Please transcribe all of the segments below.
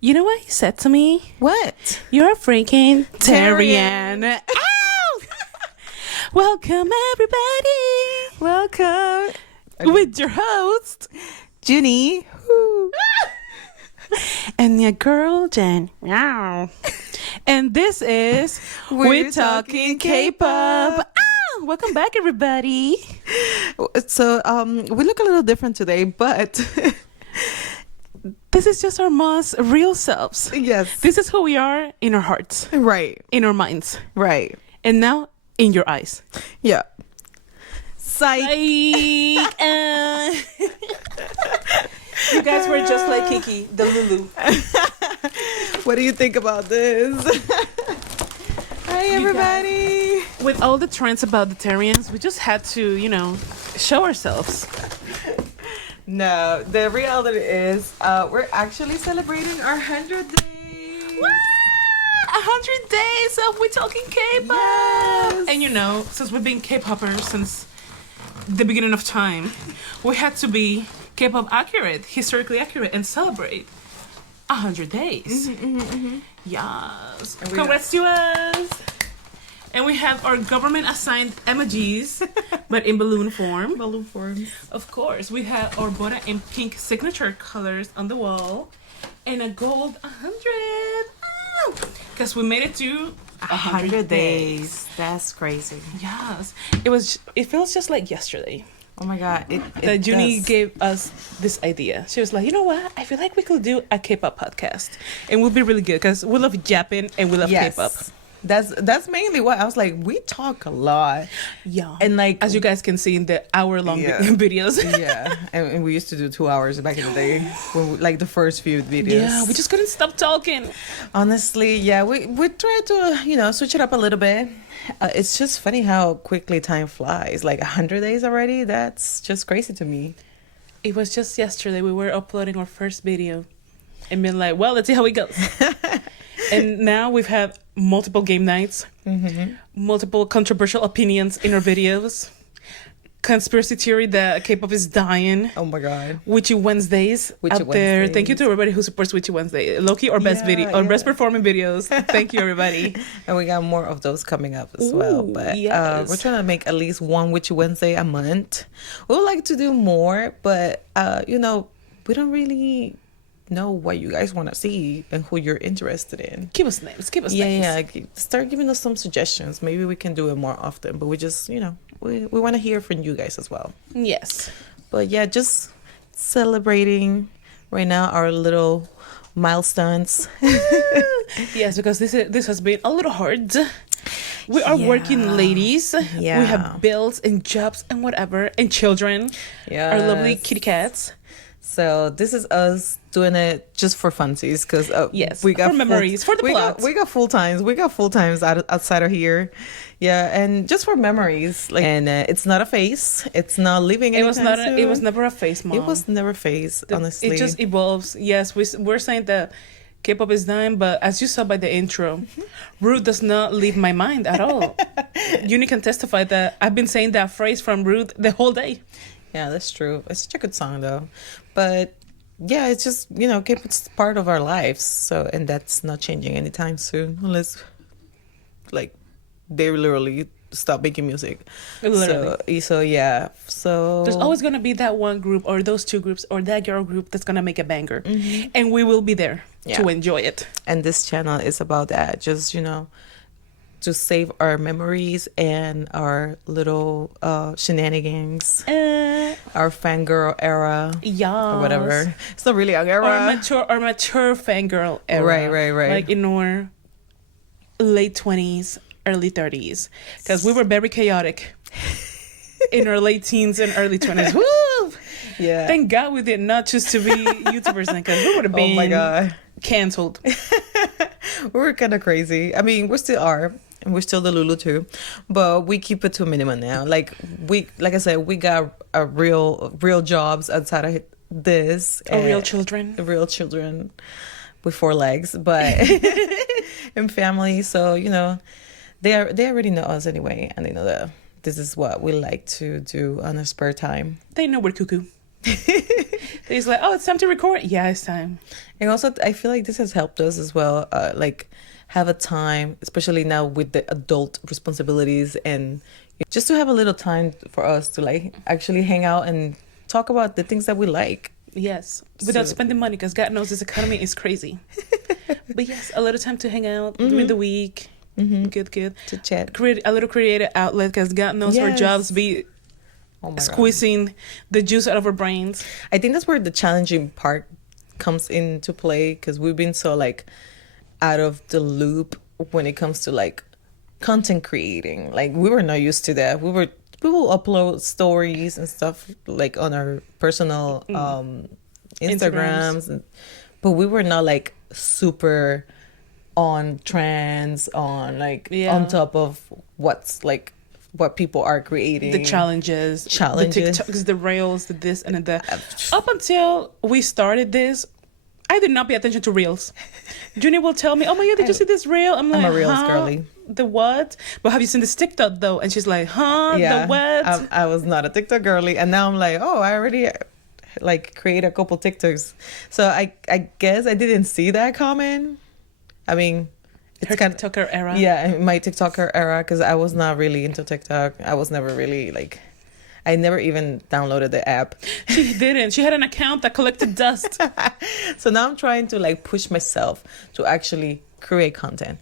You know what he said to me? What? You're a freaking Tyrian. Tyrian. Ow! Welcome, everybody, Welcome. with your host Junie. Woo. and your girl Jen. Meow. And this is We're Talking K-Pop. Welcome back, everybody. So, we look a little different today, but This is just our most real selves. yes. This is who we are in our hearts, Right. in our minds, Right. and now in your eyes. Yeah. Psych. You guys were just like Kiki, the Lulu. What do you think about this? Hi, everybody. With all the trends about the Tyrians, we just had to, show ourselves. No, the reality is we're actually celebrating our 100th day. 100 days of We Talking K-pop. Yes. And since we've been K-poppers since the beginning of time, we had to be K-pop accurate, historically accurate, and celebrate 100 days. Yes. And we Congrats to us. And we have our government-assigned emojis, but in balloon form. Balloon forms. Of course, we have our Bora in pink signature colors on the wall, and a gold 100. Because we made it to 100 days. That's crazy. Yes, it feels just like yesterday Oh my god. that Junie does. gave us this idea. She was like, you know what? I feel like we could do a K-pop podcast, and we'll be really good because we love Japan and we love K-pop. That's mainly what I was like. We talk a lot, Yeah, and like as you guys can see in the hour-long Yeah. videos. yeah, and we used to do 2 hours back in the day, when like the first few videos. Yeah, we just couldn't stop talking. Honestly, yeah, we try to switch it up a little bit. It's just funny how quickly time flies. Like 100 days already. That's just crazy to me. It was just yesterday we were uploading our first video and been like, well, let's see how it goes. And now we've had multiple game nights, multiple controversial opinions in our videos, conspiracy theory that K-pop is dying, Oh my god. Witchy Wednesdays Witchy out there. Wednesdays. Thank you to everybody who supports Witchy Wednesday. Loki, our best Yeah, video, our yeah. best performing videos. Thank you, everybody. And we got more of those coming up as well. Ooh, But yes. we're trying to make at least one Witchy Wednesday a month. We would like to do more, but we don't really know what you guys want to see and who you're interested in. Give us names. Give us Yeah, names. yeah. Start giving us some suggestions. Maybe we can do it more often. But we just, we want to hear from you guys as well. Yes. But yeah, just celebrating right now our little milestones. Yes, because this has been a little hard. We are Yeah. working ladies. Yeah. We have bills and jobs and whatever and children. Our lovely Yes. kitty cats. So this is us doing it just for funsies, because Yes, we got for memories, for the we plot. we got full times. We got full times outside of here, yeah, and just for memories. Like, and it's not a phase. It's not living. It was anytime not. soon. It was never a face, mom. It was never a phase. Honestly, It just evolves. Yes, we're saying that K-pop is dying, but as you saw by the intro, Rude does not leave my mind at all. Uni can testify that I've been saying that phrase from Rude the whole day. yeah, that's true. It's such a good song though, but yeah, it's just K-pop's part of our lives. So, and that's not changing anytime soon, unless like they literally stop making music. Literally. So yeah. So There's always gonna be that one group or those two groups or that girl group that's gonna make a banger, and we will be there Yeah. to enjoy it. and this channel is about that. Just to save our memories and our little shenanigans, our fangirl era Yeah, or whatever. It's not really an Or era. mature fangirl era. Right. Like in our late 20s, early 30s, because we were very chaotic in our late teens and early 20s. Woo! Yeah. Thank God we did not choose to be YouTubers then, because we would have been Oh my god. canceled. We were kind of crazy. I mean, we still are, and we're still the Lulu too, but we keep it to a minimum now. Like I said, we got a real jobs outside of this. Or real and- children. real children with 4 legs, but and family. So they already know us anyway, and they know that this is what we like to do on our spare time. They know we're cuckoo. He's like, oh, it's time to record. Yeah, it's time. And also, I feel like this has helped us as well. Like, have a time, especially now with the adult responsibilities, and just to have a little time for us to like actually hang out and talk about the things that we like. Yes, without So- spending money, because God knows this economy is crazy. But yes, a little time to hang out during the week. Good. To chat. Create a little creative outlet, because God knows our Yes. jobs be Oh my God. squeezing the juice out of our brains. I think that's where the challenging part comes into play, because we've been so like out of the loop when it comes to like content creating. Like, we were not used to that. We will upload stories and stuff like on our personal Instagrams, but we were not like super on trends, on like Yeah. on top of what's like what people are creating. The challenges, the Challenges. TikToks, the Reels, the this and the that. Up until we started this, I did not pay attention to Reels. Junior will tell me, "Oh my God, did you see this Reel?" I'm like, a Reels huh? girly. The what? But have you seen this TikTok though? And she's like, huh? Yeah, The what? I was not a TikTok girly, and now I'm like, oh, I already like create a couple TikToks. So I guess I didn't see that comment. I mean, it's Her kind of TikToker era. yeah, my TikToker era, because I was not really into TikTok. I was never really like, I never even downloaded the app. She didn't. She had an account that collected dust. So now I'm trying to like push myself to actually create content,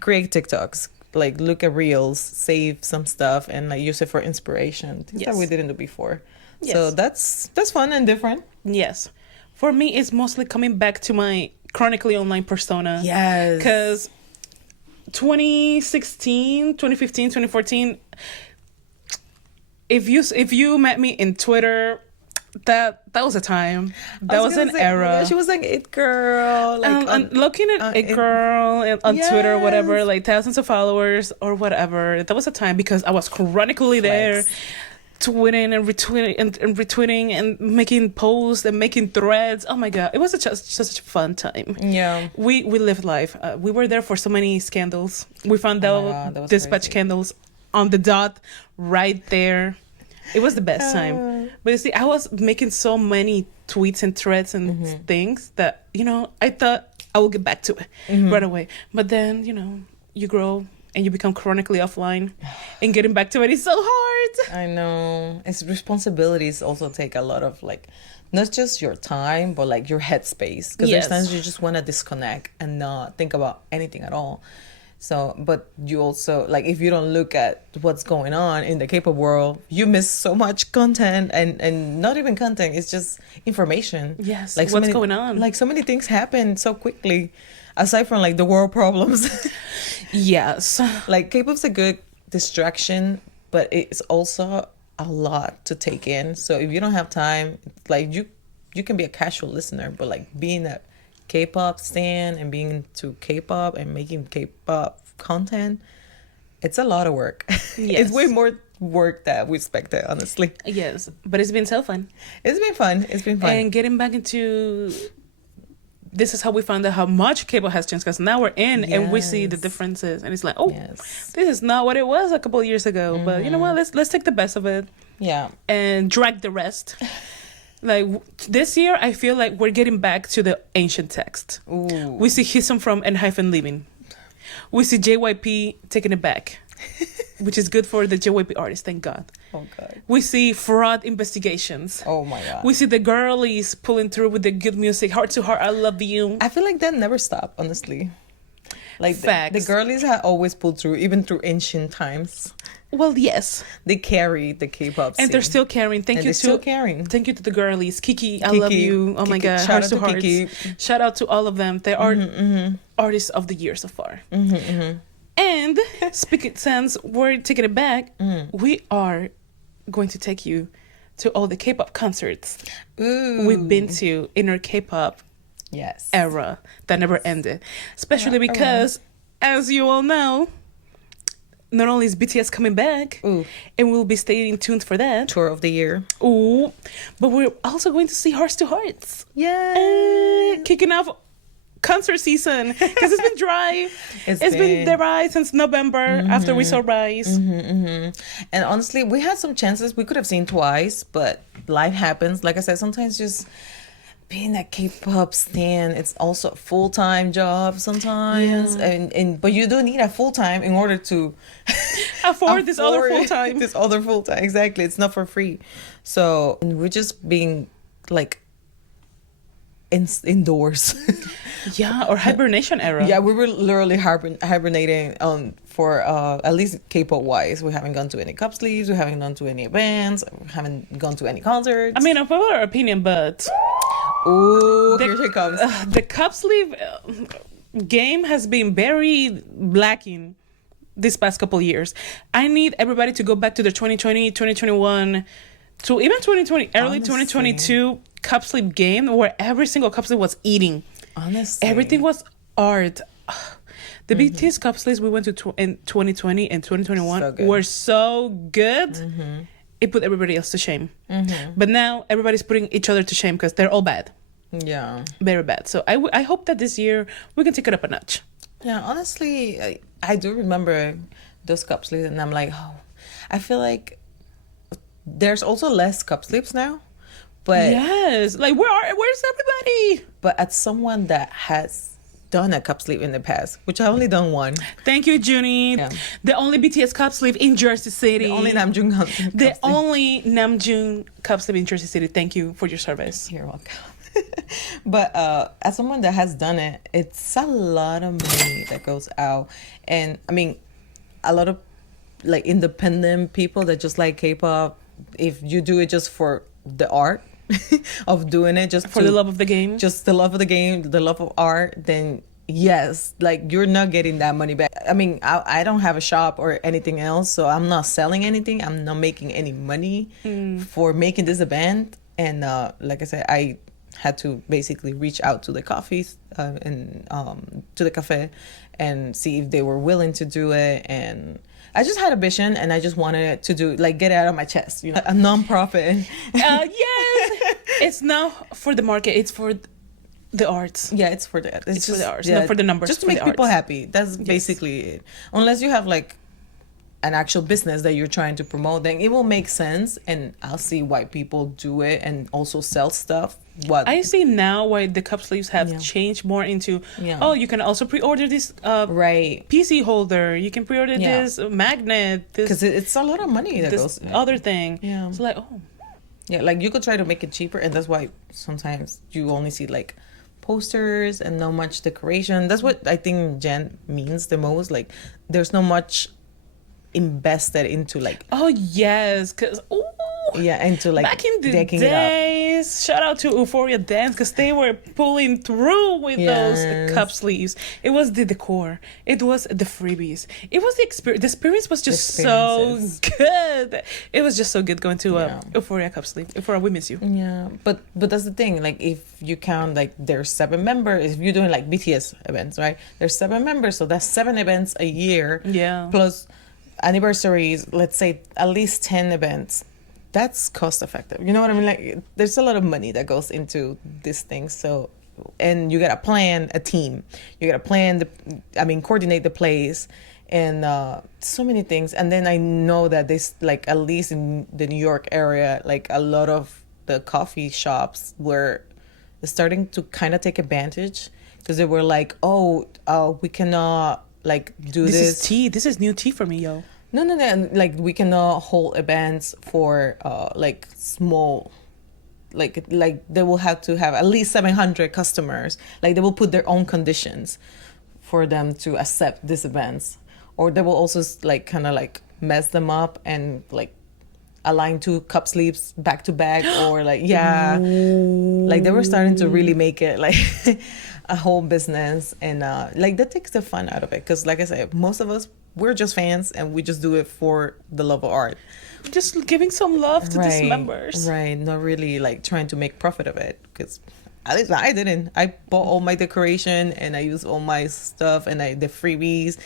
create TikToks, like look at reels, save some stuff, and like use it for inspiration. Things that Yes. we didn't do before. Yes. So that's fun and different. Yes. For me, it's mostly coming back to my chronically online persona. Yes. Because 2016, 2015, 2014, if you met me in Twitter, that was a time. That was an era. Yeah, she was like it girl. Like And looking at a girl on Twitter or whatever, Yes. like thousands of followers or whatever, that was a time because I was chronically there, Flex. tweeting and retweeting and retweeting and making posts and making threads. Oh my God, it was just such a fun time. Yeah. We lived life. We were there for so many scandals. We found Oh my out God, that was dispatch crazy. scandals on the dot right there. It was the best time. But you see, I was making so many tweets and threads and things that, I thought I would get back to it right away. But then, you grow and you become chronically offline, and getting back to it is so hard. I know. It's responsibilities also take a lot of like, not just your time, but like your headspace. Because Yes. there's times you just want to disconnect and not think about anything at all. So, but you also like, if you don't look at what's going on in the K-pop world, you miss so much content, and not even content. It's just information. Yes, like so what's many- going on. Like so many things happen so quickly, aside from like the world problems. Yes. Like K-pop's a good distraction, but it's also a lot to take in. So if you don't have time, like you can be a casual listener, but like being a K-pop stan and being into K-pop and making K-pop content, it's a lot of work. Yes. It's way more work that we expected, honestly. Yes. But it's been so fun. It's been fun. It's been fun. And getting back into this is how we found out how much cable has changed, because now we're in and we see the Yes. differences, and it's like, oh, Yes. this is not what it was a couple of years ago. But you know what? Let's take the best of it Yeah. and drag the rest. Like this year, I feel like we're getting back to the ancient text. Ooh. We see Hisam from ENHYPEN leaving. We see JYP taking it back, which is good for the JYP artists, thank God. Oh God. We see fraud investigations. Oh my God. We see the girlies pulling through with the good music, Heart to Heart, I Love You. I feel like that never stopped, honestly. Like the Facts. girlies have always pulled through, even through ancient times. Well, yes. They carry the K-pop scene. And they're still carrying. Thank And you they're still to carrying. Thank you to the girlies. Kiki, I love Kiki, you. Oh my Kiki. God. Shout Hearts out to to Hearts. Kiki. Shout out to all of them. They are artists of the year so far. And speaking since we're taking it back, we are going to take you to all the K-pop concerts Ooh. we've been to in our K-pop Yes. era that never ended. Especially Yeah, because, as you all know, not only is BTS coming back, Ooh. and we'll be staying tuned for that. Tour of the year. Ooh, but we're also going to see Hearts to Hearts. Yeah. Kicking off concert season because it's been dry. It's been dry since November after we saw Rise. And honestly, we had some chances. We could have seen twice, but life happens. Like I said, sometimes just being a K-pop stan, it's also a full-time job sometimes. And but you do need a full-time in order to afford this other full-time. This other full-time, exactly. It's not for free. So we're just being like indoors. Yeah, or hibernation era. Yeah, we were literally hibernating for at least K-pop wise. We haven't gone to any cup sleeves. We haven't gone to any events. We haven't gone to any concerts. I mean, unpopular opinion, but ooh, here she comes. The cup sleeve game has been very lacking this past couple years. I need everybody to go back to their 2020, 2021, to even 2020, early Honestly. 2022 cup sleeve game where every single cup sleeve was eating. Honestly. Everything was art. The BTS cup sleeves we went to in 2020 and 2021 So good. were so good. It put everybody else to shame. But now everybody's putting each other to shame because they're all bad. Yeah. Very bad. So I hope that this year we can take it up a notch. Yeah, honestly, I do remember those cup sleeves, and I'm like, oh, I feel like there's also less cup sleeves now. But Yes. Like, where's everybody? but as someone that has done a cup sleeve in the past, which I only done one, Thank you, Junie. Yeah. The only BTS cup sleeve in Jersey City. the only Namjoon cup sleeve. The only Namjoon cup sleeve in Jersey City. Thank you for your service. You're welcome. But as someone that has done it, it's a lot of money that goes out. And I mean, a lot of like independent people that just like K-pop, if you do it just for the art of doing it, just For the love of the game. just the love of the game, the love of art, then yes, like you're not getting that money back. I mean, I don't have a shop or anything else, so I'm not selling anything. I'm not making any money for making this event. And like I said, I had to basically reach out to the coffees and to the cafe and see if they were willing to do it. And I just had a vision, and I just wanted it to do, like, get it out of my chest, you know, a non-profit. Yes. It's not for the market. It's for the arts. Yeah, it's for that. It's for the arts, not for the numbers, Just to for make the people arts. happy. That's basically it. Unless you have like an actual business that you're trying to promote, then it will make sense, and I'll see why people do it and also sell stuff. What I see now why the cup sleeves have Yeah. changed more into, Yeah. oh, you can also pre-order this right? PC holder. You can pre-order Yeah. this magnet. Because This, it's a lot of money that this goes. other thing. Yeah. It's like, oh, Yeah, like you could try to make it cheaper, and that's why sometimes you only see like posters and not much decoration. That's what I think Jen means the most. Like, there's no much invested into like oh yes, because into like back in the decking it up. days, shout out to Euphoria Dance because they were pulling through with those Yes. cup sleeves. It was the decor, it was the freebies, it was the experience. The experience was just so Experiences. good. It was just so good going to Yeah. Euphoria cup sleeve. Euphoria, we miss you. Yeah, but that's the thing. Like, if you count like there's 7 members, if you're doing like BTS events, right? There's 7 members, so that's 7 events a year. Yeah. Plus anniversaries. Let's say at least 10 events. That's cost effective. You know what I mean? Like, there's a lot of money that goes into these things. So, and you gotta plan a team. You gotta plan coordinate the plays, and so many things. And then I know that this, like, at least in the New York area, like a lot of the coffee shops were starting to kind of take advantage, because they were like, oh, we cannot like do This this. is tea. This is new tea for me, yo. No. Like, we cannot hold events for like small, like they will have to have at least 700 customers. Like, they will put their own conditions for them to accept these events, or they will also like kind of like mess them up and like align 2 cup sleeves back to back, or like like they were starting to really make it like a whole business, and like that takes the fun out of it, because like I said, most of us, we're just fans, and we just do it for the love of art. Just giving some love to these members. Right, not really like trying to make profit of it, because at least I didn't. I bought all my decoration, and I used all my stuff, and the freebies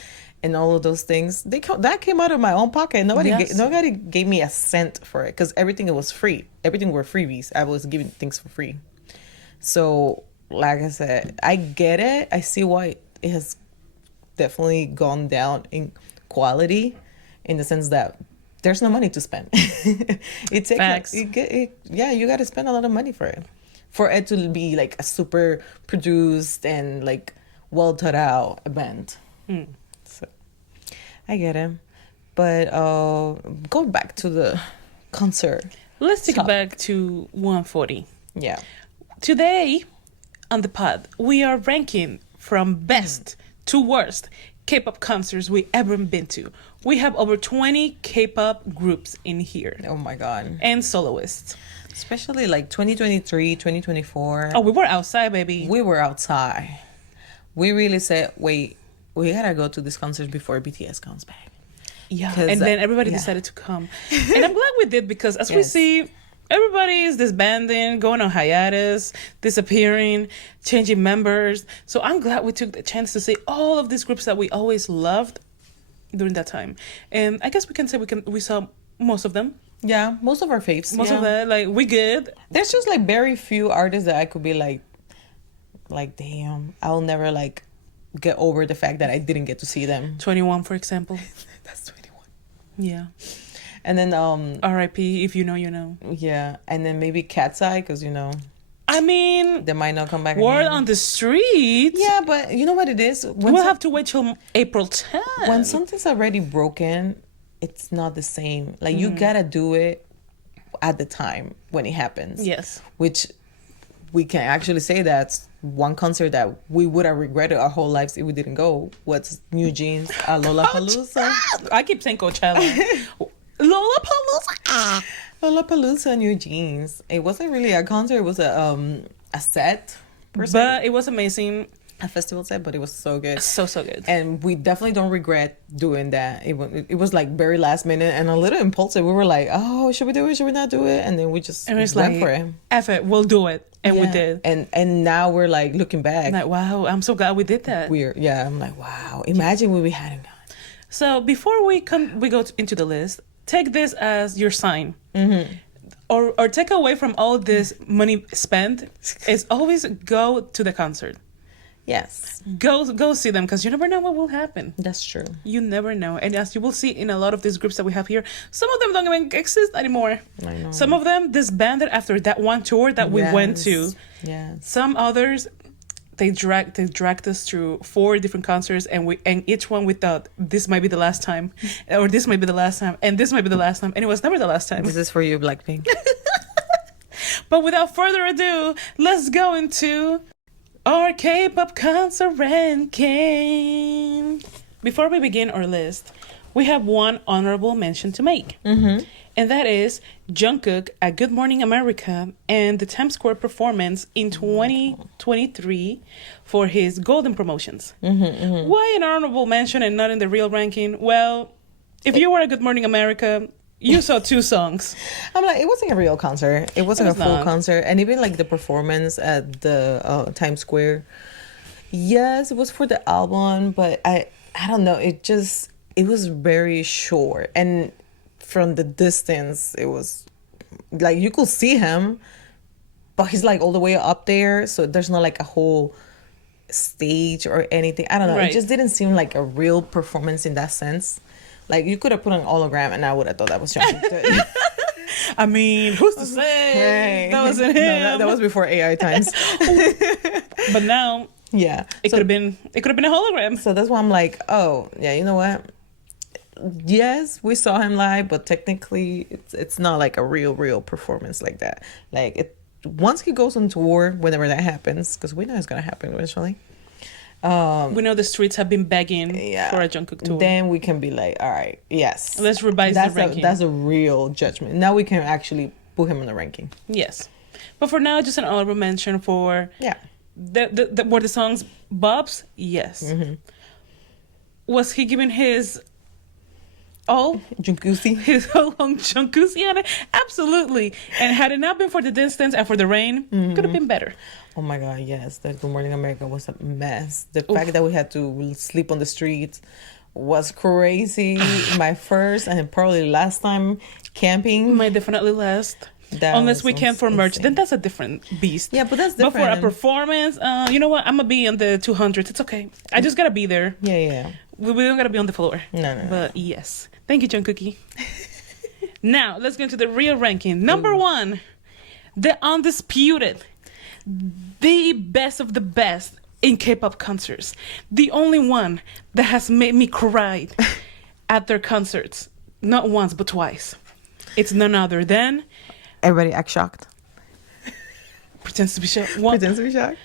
and all of those things. That came out of my own pocket. Nobody gave me a cent for it, because everything was free. Everything were freebies. I was giving things for free. So like I said, I get it. I see why it has definitely gone down in quality, in the sense that there's no money to spend. It takes Facts. yeah, you got to spend a lot of money for it to be like a super produced and like well thought out event. So I get it, but go back to the concert. Let's take it Top. back to 140. Yeah. Today on the pod, we are ranking from best to worst K-pop concerts we ever been to. We have over 20 K-pop groups in here Oh my god. and soloists. Especially like 2023, 2024. Oh, we were outside, baby. We were outside. We really said, wait, we gotta go to this concert before BTS comes back. Yeah, 'Cause, and then everybody yeah. decided to come. And I'm glad we did, because as we Yes. see, everybody is disbanding, going on hiatus, disappearing, changing members. So I'm glad we took the chance to see all of these groups that we always loved during that time. And I guess we can say we saw most of them. Yeah, most of our faves. Most yeah. of that, like, we good. There's just like very few artists that I could be like, damn, I'll never like get over the fact that I didn't get to see them. 21, for example. That's 21. Yeah. And then R.I.P. If you know, you know. yeah, and then maybe Cat's Eye, because I mean, they might not come back word again. on the street. Yeah, but you know what it is? We'll have to wait till April 10th. When something's already broken, it's not the same. Like you gotta do it at the time when it happens. Yes. Which we can actually say that's one concert that we would have regretted our whole lives if we didn't go. What's New Jeans at Lollapalooza? I keep saying Coachella. Lollapalooza. Lollapalooza, New Jeans. It wasn't really a concert. It was a set, per se. But it was amazing. A festival set, but it was so good. So good. And we definitely don't regret doing that. It was like very last minute and a little impulsive. We were like, oh, should we do it? Should we not do it? And then we just And it's went like, for it. F it, we'll do it. And we Yeah. did. And now we're like looking back. Like, wow, I'm so glad we did that. Weird. Yeah, I'm like, wow. Imagine we hadn't gone. So before we go into the list, take this as your sign. Or take away from all this money spent is always go to the concert. Yes, Go see them, because you never know what will happen. that's true. You never know. And as you will see in a lot of these groups that we have here, some of them don't even exist anymore. I know. Some of them disbanded after that one tour that we went to. Yes. Some others, they dragged us through 4 different concerts, and each one we thought this might be the last time, or this might be the last time, and this might be the last time, and it was never the last time. This is for you, Blackpink. But without further ado, let's go into our K-pop concert ranking. Before we begin our list, we have one honorable mention to make. And that is Jungkook at Good Morning America and the Times Square performance in 2023 for his Golden Promotions. Why an honorable mention and not in the real ranking? Well, if you were at Good Morning America, you saw 2 songs. I'm like, it wasn't a real concert. It wasn't It was a full not. concert. And even like the performance at the Times Square. Yes, it was for the album, but I don't know. It was very short. And from the distance, it was like you could see him, but he's like all the way up there. So there's not like a whole stage or anything. I don't know. Right. It just didn't seem like a real performance in that sense. Like you could have put an hologram and I would have thought that was Jungkook. I mean, who's to say? Hey. That wasn't No, him. that was before AI times. But now Yeah. it So- could have been a hologram. So that's why I'm like, oh, yeah, you know what? Yes, we saw him live, but technically it's not like a real performance like that. Like once he goes on tour, whenever that happens, because we know it's gonna happen eventually. We know the streets have been begging Yeah. for a Jungkook tour. Then we can be like, all right, yes. Let's revise the ranking. That's a real judgment. Now we can actually put him in the ranking. Yes. But for now, just an honorable mention for Yeah. were the songs bops? Yes. Was he giving his all? Junkusi. His whole on Jungkook on it? Absolutely. And had it not been for the distance and for the rain, could have been better. Oh my God, yes. The Good Morning America was a mess. The fact that we had to sleep on the streets was crazy. My first and probably last time camping. Might definitely last. Unless we can for merch, then that's a different beast. Yeah, but that's But different. for a performance, you know what? I'm gonna be on the 200s. It's okay. I just gotta be there. Yeah. We don't gotta be on the floor. No. But yes, thank you, John Cookie. Now let's go into the real ranking. Number one, the undisputed, the best of the best in K-pop concerts. The only one that has made me cry at their concerts, not once but twice. It's none other than Everybody act shocked. pretends to be shocked. Pretends to be shocked.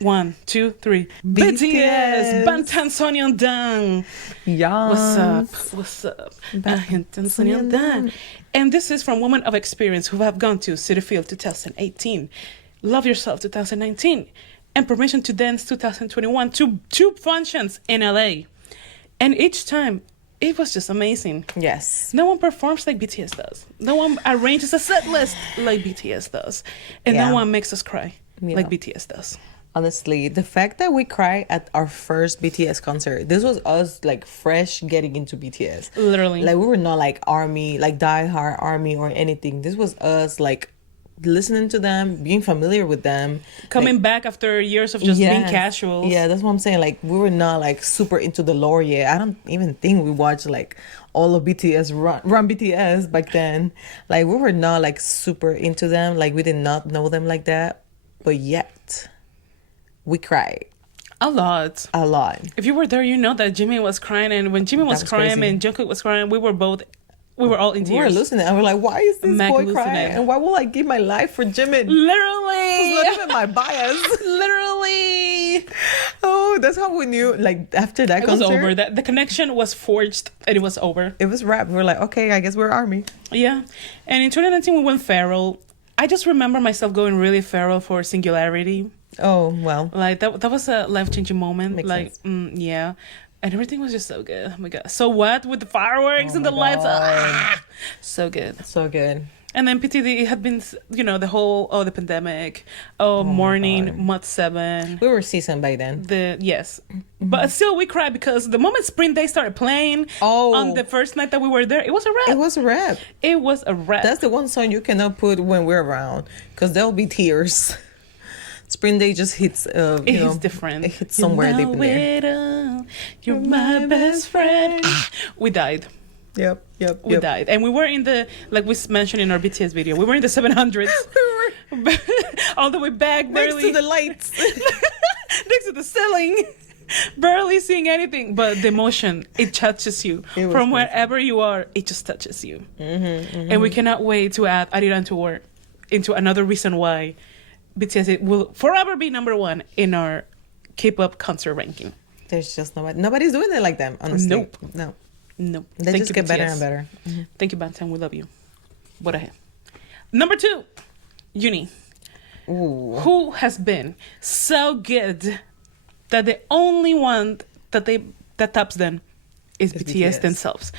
1, 2, 3. BTS, Bangtan Sonyeondan. Yeah. What's up? Bangtan Sonyeondan. And this is from Women of Experience who have gone to City Field 2018, Love Yourself 2019, and Permission to Dance 2021 to two functions in LA. And each time, it was just amazing. Yes. No one performs like BTS does. No one arranges a set list like BTS does. And Yeah. no one makes us cry Yeah. like BTS does. Honestly, the fact that we cried at our first BTS concert, this was us like fresh getting into BTS. Literally. Like we were not like ARMY, like diehard ARMY or anything. This was us like listening to them, being familiar with them, Coming back after years of just being Yes. casuals. Yeah, that's what I'm saying. Like we were not like super into the lore yet. I don't even think we watched like all of BTS run BTS back then. Like we were not like super into them. Like we did not know them like that. But yet we cried A lot. a lot. If you were there, you know that Jimmy was crying, and when Jimmy was was crying crazy. and Jungkook was crying, we were all in We were tears. losing it. And we're like, why is this Mac boy losing crying? it. And why will I give my life for Jimin? It's Literally. not even my bias. Literally. Oh, that's how we knew. Like after that It was concert, over. That the connection was forged, and it was over. it was rap. We're like, okay, I guess we're ARMY. Yeah. And in 2019, we went feral. I just remember myself going really feral for Singularity. Oh well. Like that was a life-changing moment. Makes like sense. yeah. And everything was just so good. Oh my god. So what with the fireworks Oh and the my lights? God. Ah! So good. So good. And then PTD, it had been, the whole, the pandemic, Morning, God. Month 7. We were seasoned by then. Yes. But still, we cried because the moment Spring Day started playing Oh. on the first night that we were there, it was a wrap. It was a rap. It was a wrap. That's the one song you cannot put when we're around because there'll be tears. Spring Day just hits. It hits different. It hits somewhere deep in there. it all. You're my best friend. We died. Yep. We died. And we were in the, like we mentioned in our BTS video, we were in the 700s. We were All the way back, next barely. to the lights. Next to the ceiling. Barely seeing anything. But the emotion, it touches you. It was From crazy. wherever you are, it just touches you. And we cannot wait to add Ariran Tour into another reason why BTS it will forever be number one in our K-pop concert ranking. There's just nobody's doing it like them. Honestly, Nope. No. No. They Thank just you, get better BTS. and better. Thank you, Bangtan. We love you. What I have. Number 2, Uni. Ooh. Who has been so good that the only one that tops them is Is BTS, BTS. themselves.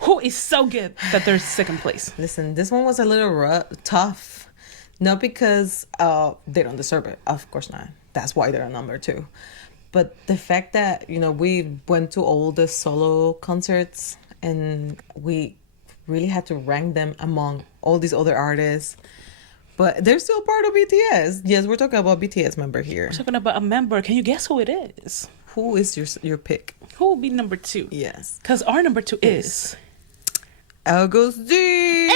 Who is so good that they're second place? Listen, this one was a little tough. Not because they don't deserve it. Of course not. That's why they're number 2. But the fact that, we went to all the solo concerts and we really had to rank them among all these other artists. But they're still part of BTS. Yes, we're talking about BTS member here. We're talking about a member. Can you guess who it is? Who is your pick? Who will be number 2? Yes. Because our number 2 is August D.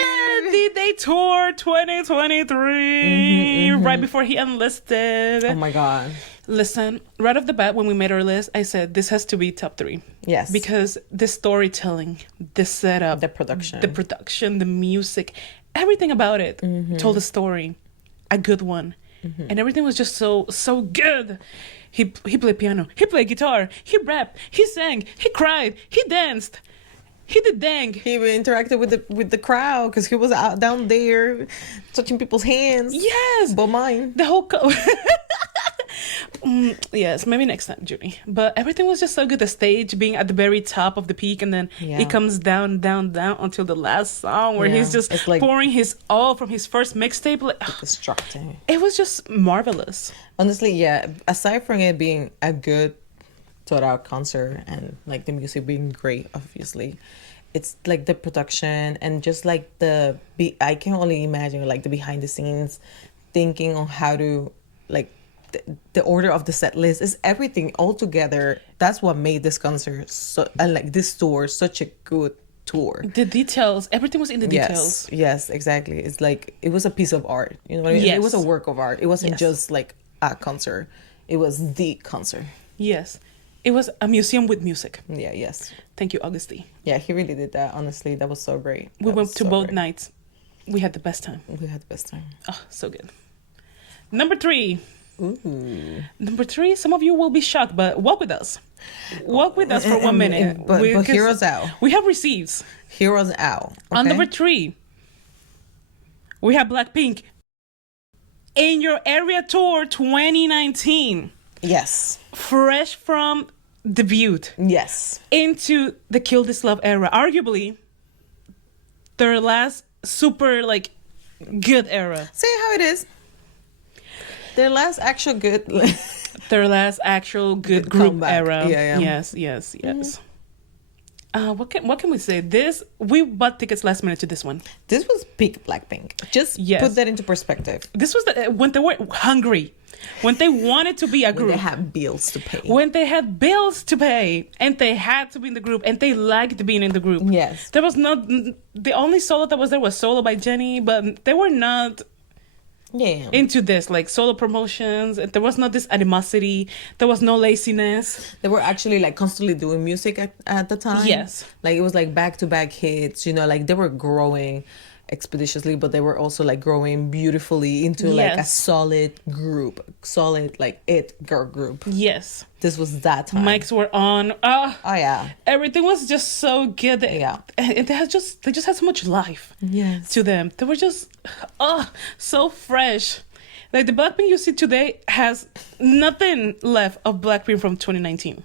Day Tour 2023. Right before he enlisted. Oh my God. Listen, right off the bat, when we made our list, I said this has to be top 3. Yes. Because the storytelling, the setup, The production. the music, everything about it told a story, a good one. And everything was just so good. He played piano, he played guitar, he rapped, he sang, he cried, he danced, he did dang. He interacted with the crowd because he was out down there touching people's hands. Yes, But mine. the whole yes, maybe next time, Julie. But everything was just so good. The stage being at the very top of the peak, and then Yeah. it comes down until the last song where Yeah, he's just it's like- pouring his all from his first mixtape. Like, Distracting. it was just marvelous. Honestly, yeah. Aside from it being a good thought out concert and like the music being great, obviously, it's like the production and just like I can only imagine like the behind the scenes thinking on how to like the order of the set list is everything all together. That's what made this concert so, and like this tour such a good tour. The details, everything was in the details. Yes, exactly. It's like it was a piece of art. You know what I mean? Yes. It was a work of art. It wasn't Yes. just like a concert. It was the concert. Yes. It was a museum with music. Yeah, yes. Thank you, Augusty. Yeah, he really did that. Honestly, that was so great. We That went was to so both great. nights. We had the best time. We had the best time. Oh, so good. Number 3. Ooh. Number 3, some of you will be shocked, but walk with us. Walk with us for 1 minute. But We- hear us out. We have receipts. Hear us out. On okay? number 3, we have Blackpink. In Your Area Tour 2019. Yes. Fresh from debut Yes. into the Kill This Love era. Arguably, their last super, like, good era. Say how it is. Their last actual good. Their last actual good Good group comeback. era. Yeah, yeah. Yes. What can we say? We bought tickets last minute to this one. This was peak Blackpink. Just Yes. put that into perspective. This was when they were hungry, when they wanted to be a When group, they have bills to pay. when they had bills to pay, and they had to be in the group, and they liked being in the group. Yes. There was not the only solo that was there was Solo by Jennie, but they were not Yeah. into this like solo promotions. There was not this animosity. There was no laziness. They were actually like constantly doing music at the time. Yes. Like it was like back to back hits, you know, like they were growing expeditiously, but they were also like growing beautifully into like a Yes. solid group, solid like it girl group. Yes, This was that time. mics were on. Oh yeah. Everything was just so good. Yeah. And they just had so much life Yes. to them. They were just so fresh. Like the Blackpink you see today has nothing left of Blackpink from 2019.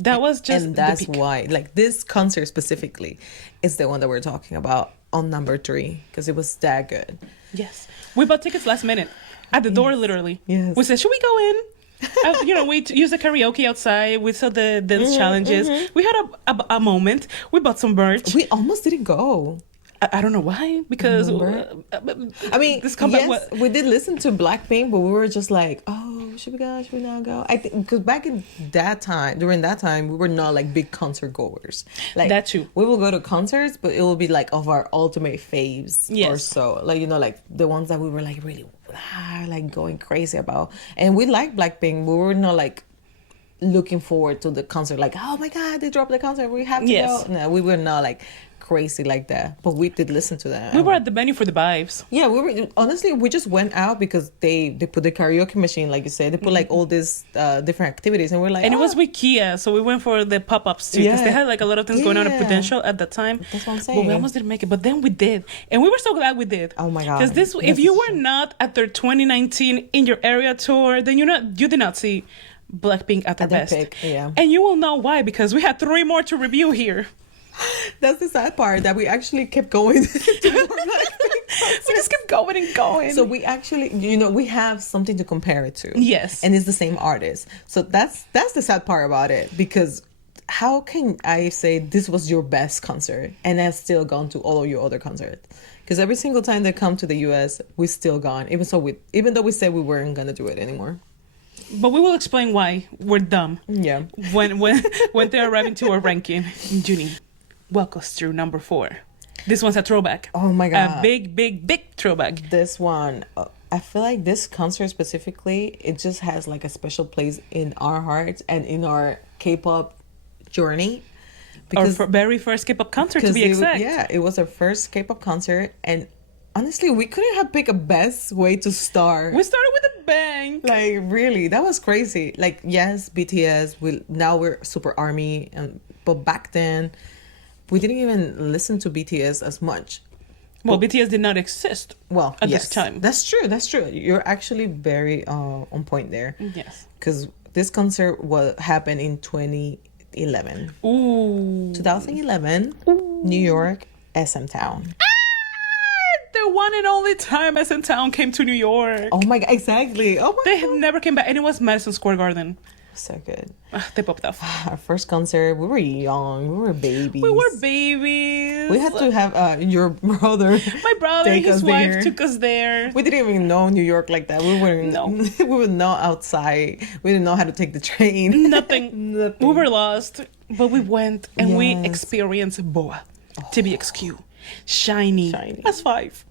That was just And the that's peak. why like this concert specifically is the one that we're talking about on number 3 because it was that good. Yes, we bought tickets last minute at the door, literally. Yes. We said, should we go in? We used the karaoke outside. We saw the dance challenges. We had a moment. We bought some merch. We almost didn't go. I don't know why, because Remember? I mean, this comeback yes, we did listen to Blackpink, but we were just like, oh, should we go? Should we not go? I think because back in that time, during that time, we were not like big concert goers. Like That too. we will go to concerts, but it will be like of our ultimate faves or Yes. so. Like like the ones that we were like really like going crazy about. And we like Blackpink. We were not like looking forward to the concert. Like, oh my god, they dropped the concert. We have to Yes. go. No, we were not like crazy like that, but we did listen to them. we were at the venue for the vibes. Yeah, we were honestly we just went out because they put the karaoke machine, like you said. They put like all these different activities, and we're like, And it was "Oh." with Kia, so we went for the pop-ups too, because Yeah. they had like a lot of things going on at Yeah. Prudential at that time. That's what I'm But we saying. almost didn't make it, but then we did, and we were so glad we did. Oh my God. Because if That's you were not at their 2019 In Your Area tour, then you did not see Blackpink at their At their best. peak, yeah. And you will know why, because we had 3 more to review here. That's the sad part that we actually kept going. to more Blackpink. We just kept going and going. So we actually, we have something to compare it to. Yes. And it's the same artist. So that's the sad part about it, because how can I say this was your best concert and I've still gone to all of your other concerts? Because every single time they come to the US, we've still gone. Even though we said we weren't gonna do it anymore. But we will explain why we're dumb Yeah. when they arrive into our ranking. Junie, walk us through number 4. This one's a throwback. Oh my God. A big throwback. This one, I feel like this concert specifically, it just has like a special place in our hearts and in our K-pop journey. Our very first K-pop concert, to be exact. It was our first K-pop concert, and honestly, we couldn't have picked a best way to start. We started with a bang. Like really, that was crazy. Like yes, BTS. Now we're Super Army, but back then, we didn't even listen to BTS as much. Well, BTS did not exist. Well, at yes, this time. That's true. You're actually very on point there. Yes. Because this concert happened in 2011. Ooh. 2011, New York, SM Town. The one and only time SM Town came to New York. Oh my god, exactly. Oh my They god. never came back, and it was Madison Square Garden. So good. They popped off. Our first concert, we were young. We were babies. We were babies. We had to have your brother. My brother and take his us wife there. took us there. We didn't even know New York like that. We weren't. No. We were not outside. We didn't know how to take the train. Nothing. Nothing. We were lost, but we went and we Yes. experienced Boa, TBXQ, Shiny, Shiny. S5,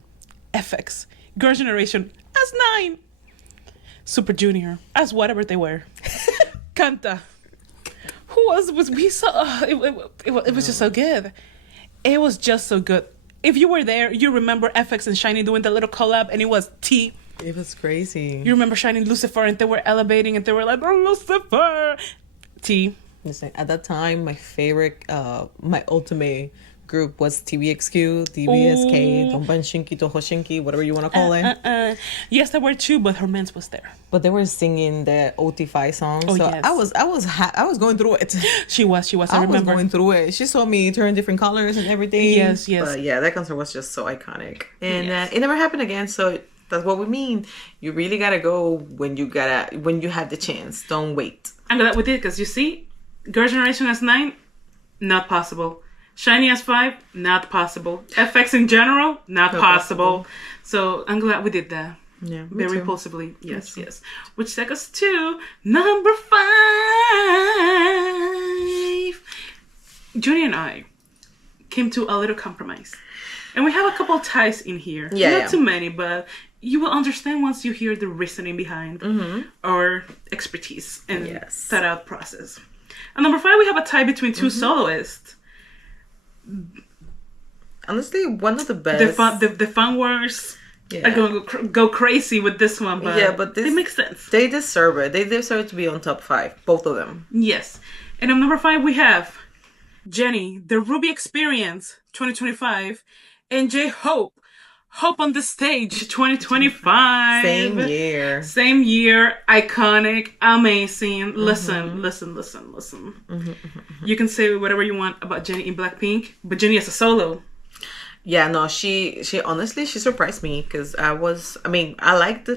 FX, Girl Generation, S9, Super Junior, as whatever they were. Kanta. Who was we saw? It was just so good. It was just so good. If you were there, you remember FX and Shiny doing the little collab, and it was T. It was crazy. You remember Shiny Lucifer, and they were elevating, and they were like, "Oh, Lucifer." T. Listen, at that time, my favorite, my ultimate group was TBXQ, DBSK, Ooh. Donbanshinki, Tohoshinki, whatever you want to call it. Yes, there were two, but Hermance was there. But they were singing the OT5 song, Oh, so yes. I was going through it. She was. I I was remember. going through it. She saw me turn different colors and everything. Yes. But yeah, that concert was just so iconic, and Yes. it never happened again. So that's what we mean. You really gotta go when you have the chance. Don't wait. I'm glad we did, because you see, Girl Generation S9, not possible. Shiny S5, not possible. FX in general, not possible. So I'm glad we did that. Yeah, me Very too. impulsively. Yes. Which takes us to number 5. Junie and I came to a little compromise. And we have a couple ties in here. Yeah, Not too many, but you will understand once you hear the reasoning behind our expertise and Yes. thought out process. At number 5, we have a tie between two soloists. Honestly, one of the best. The fun wars Yeah. are going to go crazy with this one, but, Yeah, but this- it makes sense. They deserve it. They deserve to be on top 5, both of them. Yes. And at number 5, we have Jenny, The Ruby Experience 2025, and J Hope, Hope on the Stage 2025. Same year, iconic, amazing. Listen. You can say whatever you want about Jenny in Blackpink, but Jenny as a solo. Yeah, no, she honestly, she surprised me because I liked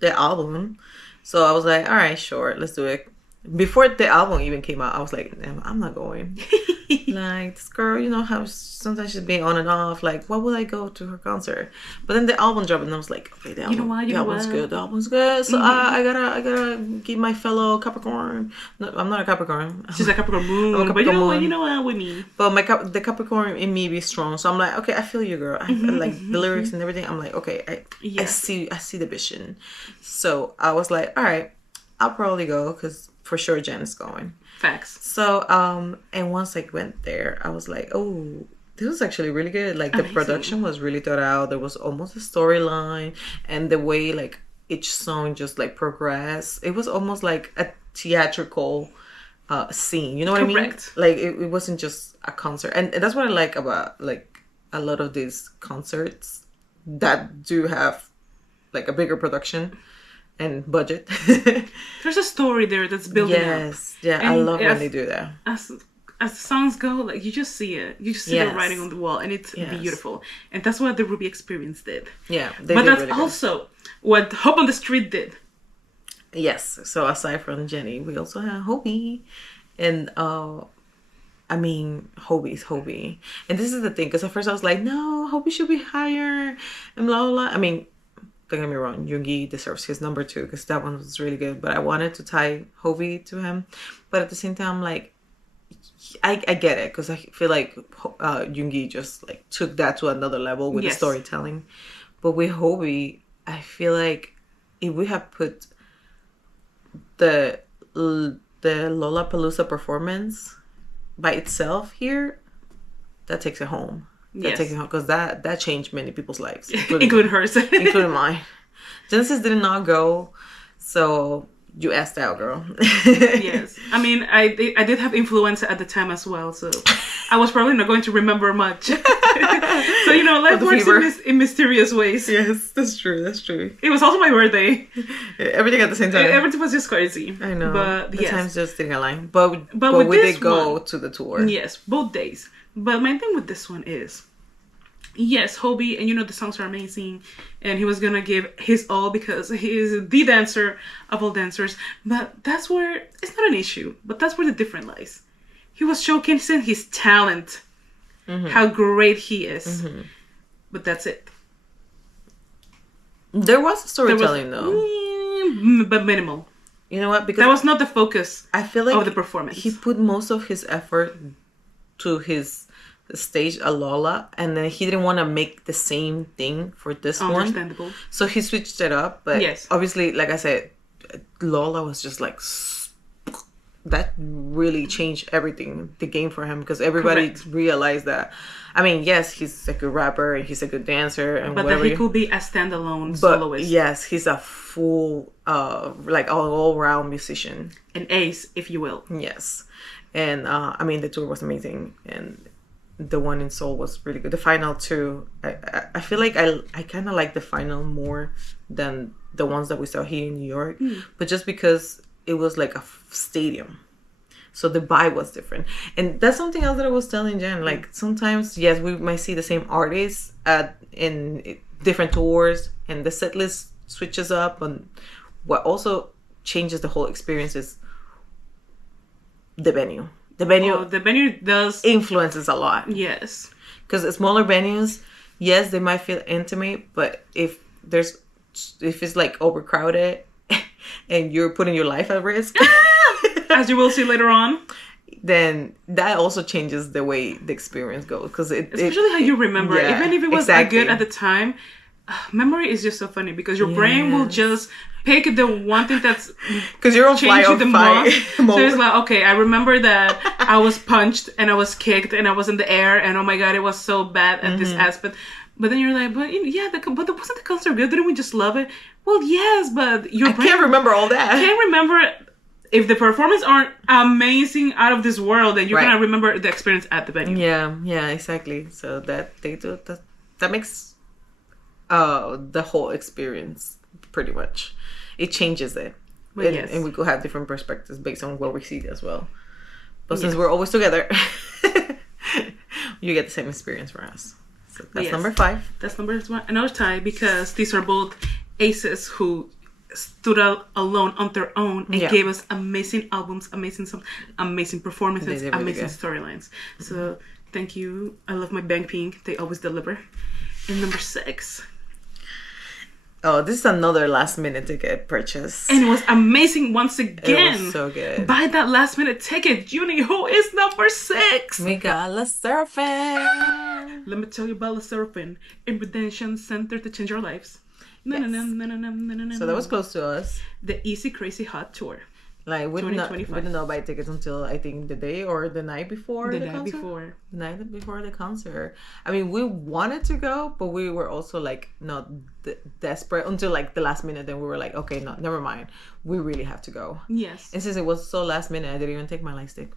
the album. So I was like, all right, sure, let's do it. Before the album even came out, I was like, I'm not going. Like, this girl, you know how sometimes she's being on and off. Like, why would I go to her concert? But then the album dropped, and I was like, okay, the album's good. The album's good. So I gotta give my fellow Capricorn. No, I'm not a Capricorn. She's a Capricorn moon, I'm a but you know what? Capricorn You know what? With me. But the Capricorn in me be strong, so I'm like, okay, I feel you, girl. I like the lyrics and everything. I'm like, okay, I see the vision. So I was like, all right, I'll probably go because for sure Jen is going. Facts. So and once I went there, I was like, oh, this was actually really good. Like the Amazing. production was really thought out. There was almost a storyline, and the way like each song just like progressed, it was almost like a theatrical scene. You know what Correct. I mean? Like it wasn't just a concert, and that's what I like about like a lot of these concerts that do have like a bigger production and budget. There's a story there that's building up. Yes, yeah, I And love when as- they do that. As the songs go, like you just see it. You just see the Yes. writing on the wall, and it's Yes. beautiful. And that's what the Ruby Experience did. Yeah, they But did that's really good. also what Hope on the Street did. Yes. So aside from Jenny, we also have Hobie, and Hobie's Hobie, and this is the thing. Because at first I was like, no, Hobie should be higher, and blah blah blah. I mean, don't get me wrong, Yoongi deserves his number 2 because that one was really good. But I wanted to tie Hobie to him, but at the same time, like, I get it because I feel like Yoongi just like took that to another level with Yes. the storytelling. But with Hobie, I feel like if we have put the Lollapalooza performance by itself here, that takes it home. That Yes. takes it home because that changed many people's lives, Including hers. including mine. Genesis did not go, so you asked out, girl. Yes. I mean, I did have influenza at the time as well, so I was probably not going to remember much. So, you know, life the works fever. in mysterious ways. Yes, that's true. That's true. It was also my birthday. Everything at the same time. Everything was just crazy. I know. But the yes. times just didn't align. But with we this did go one- to the tour. Yes, both days. But my thing with this one is Yes, Hobie, and the songs are amazing, and he was gonna give his all because he is the dancer of all dancers. But that's where it's not an issue. But that's where the difference lies. He was showcasing his talent, how great he is. But that's it. There was storytelling though, but minimal. you know what? Because That was not the focus I feel like of the performance. he put most of his effort to his stage Alola, and then he didn't want to make the same thing for this one. Understandable. So he switched it up, but Yes. obviously, like I said, Lola was just like that really changed everything, the game for him, because everybody Correct. realized that. I mean, yes, he's a good rapper and he's a good dancer and But whatever. that he could be a standalone But soloist. yes, he's a full, like all round musician. An ace, if you will. Yes, and I mean the tour was amazing, and the one in Seoul was really good. The final too. I feel like I kind of like the final more than the ones that we saw here in New York, but just because it was like a stadium, so the vibe was different. And that's something else that I was telling Jen. Like sometimes, yes, we might see the same artists in different tours, and the set list switches up, and what also changes the whole experience is the venue. The venue Well, the venue does. influences a lot, Yes. because smaller venues, yes, they might feel intimate, but if it's like overcrowded and you're putting your life at risk, As you will see later on. then that also changes the way the experience goes, because Especially how you remember it. yeah, Even if it was exactly. good at the time, memory is just so funny because your brain will just pick the one thing that's because you're on fly changed you or the fight most. So it's like, okay, I remember that I was punched and I was kicked and I was in the air and oh my god, it was so bad at this aspect. But then you're like, but wasn't the concert good? Didn't we just love it? Well, yes, but your I brain can't remember all that. can't remember. If the performance aren't amazing, out of this world, then you're Right. gonna remember the experience at the venue. Yeah, exactly. So that they do that makes the whole experience pretty much. It changes it. But and, yes. and we could have different perspectives based on what we see as well. But since Yes. we're always together, you get the same experience for us. So that's Yes. number 5. That's number one. Another tie because these are both aces who stood out alone on their own and Yeah. gave us amazing albums, amazing songs, amazing performances, They did really amazing good. storylines. So thank you. I love my Blackpink. They always deliver. And number 6. Oh, this is another last minute ticket purchase. And it was amazing once again. It was so good. Buy that last minute ticket. Junie, who is number 6? Migala surfing. Let me tell you about the surfing in Redemption Center to change your lives. No, no, no, no, no, no, no, no, no. So that was close to us. The Easy Crazy Hot Tour. Like we didn't 2025. know buy tickets until I think the day or the night before The the night concert. before. The night before the concert. I mean, we wanted to go, but we were also like not desperate until like the last minute. Then we were like, okay, no, never mind. We really have to go. Yes. And since it was so last minute, I didn't even take my light stick.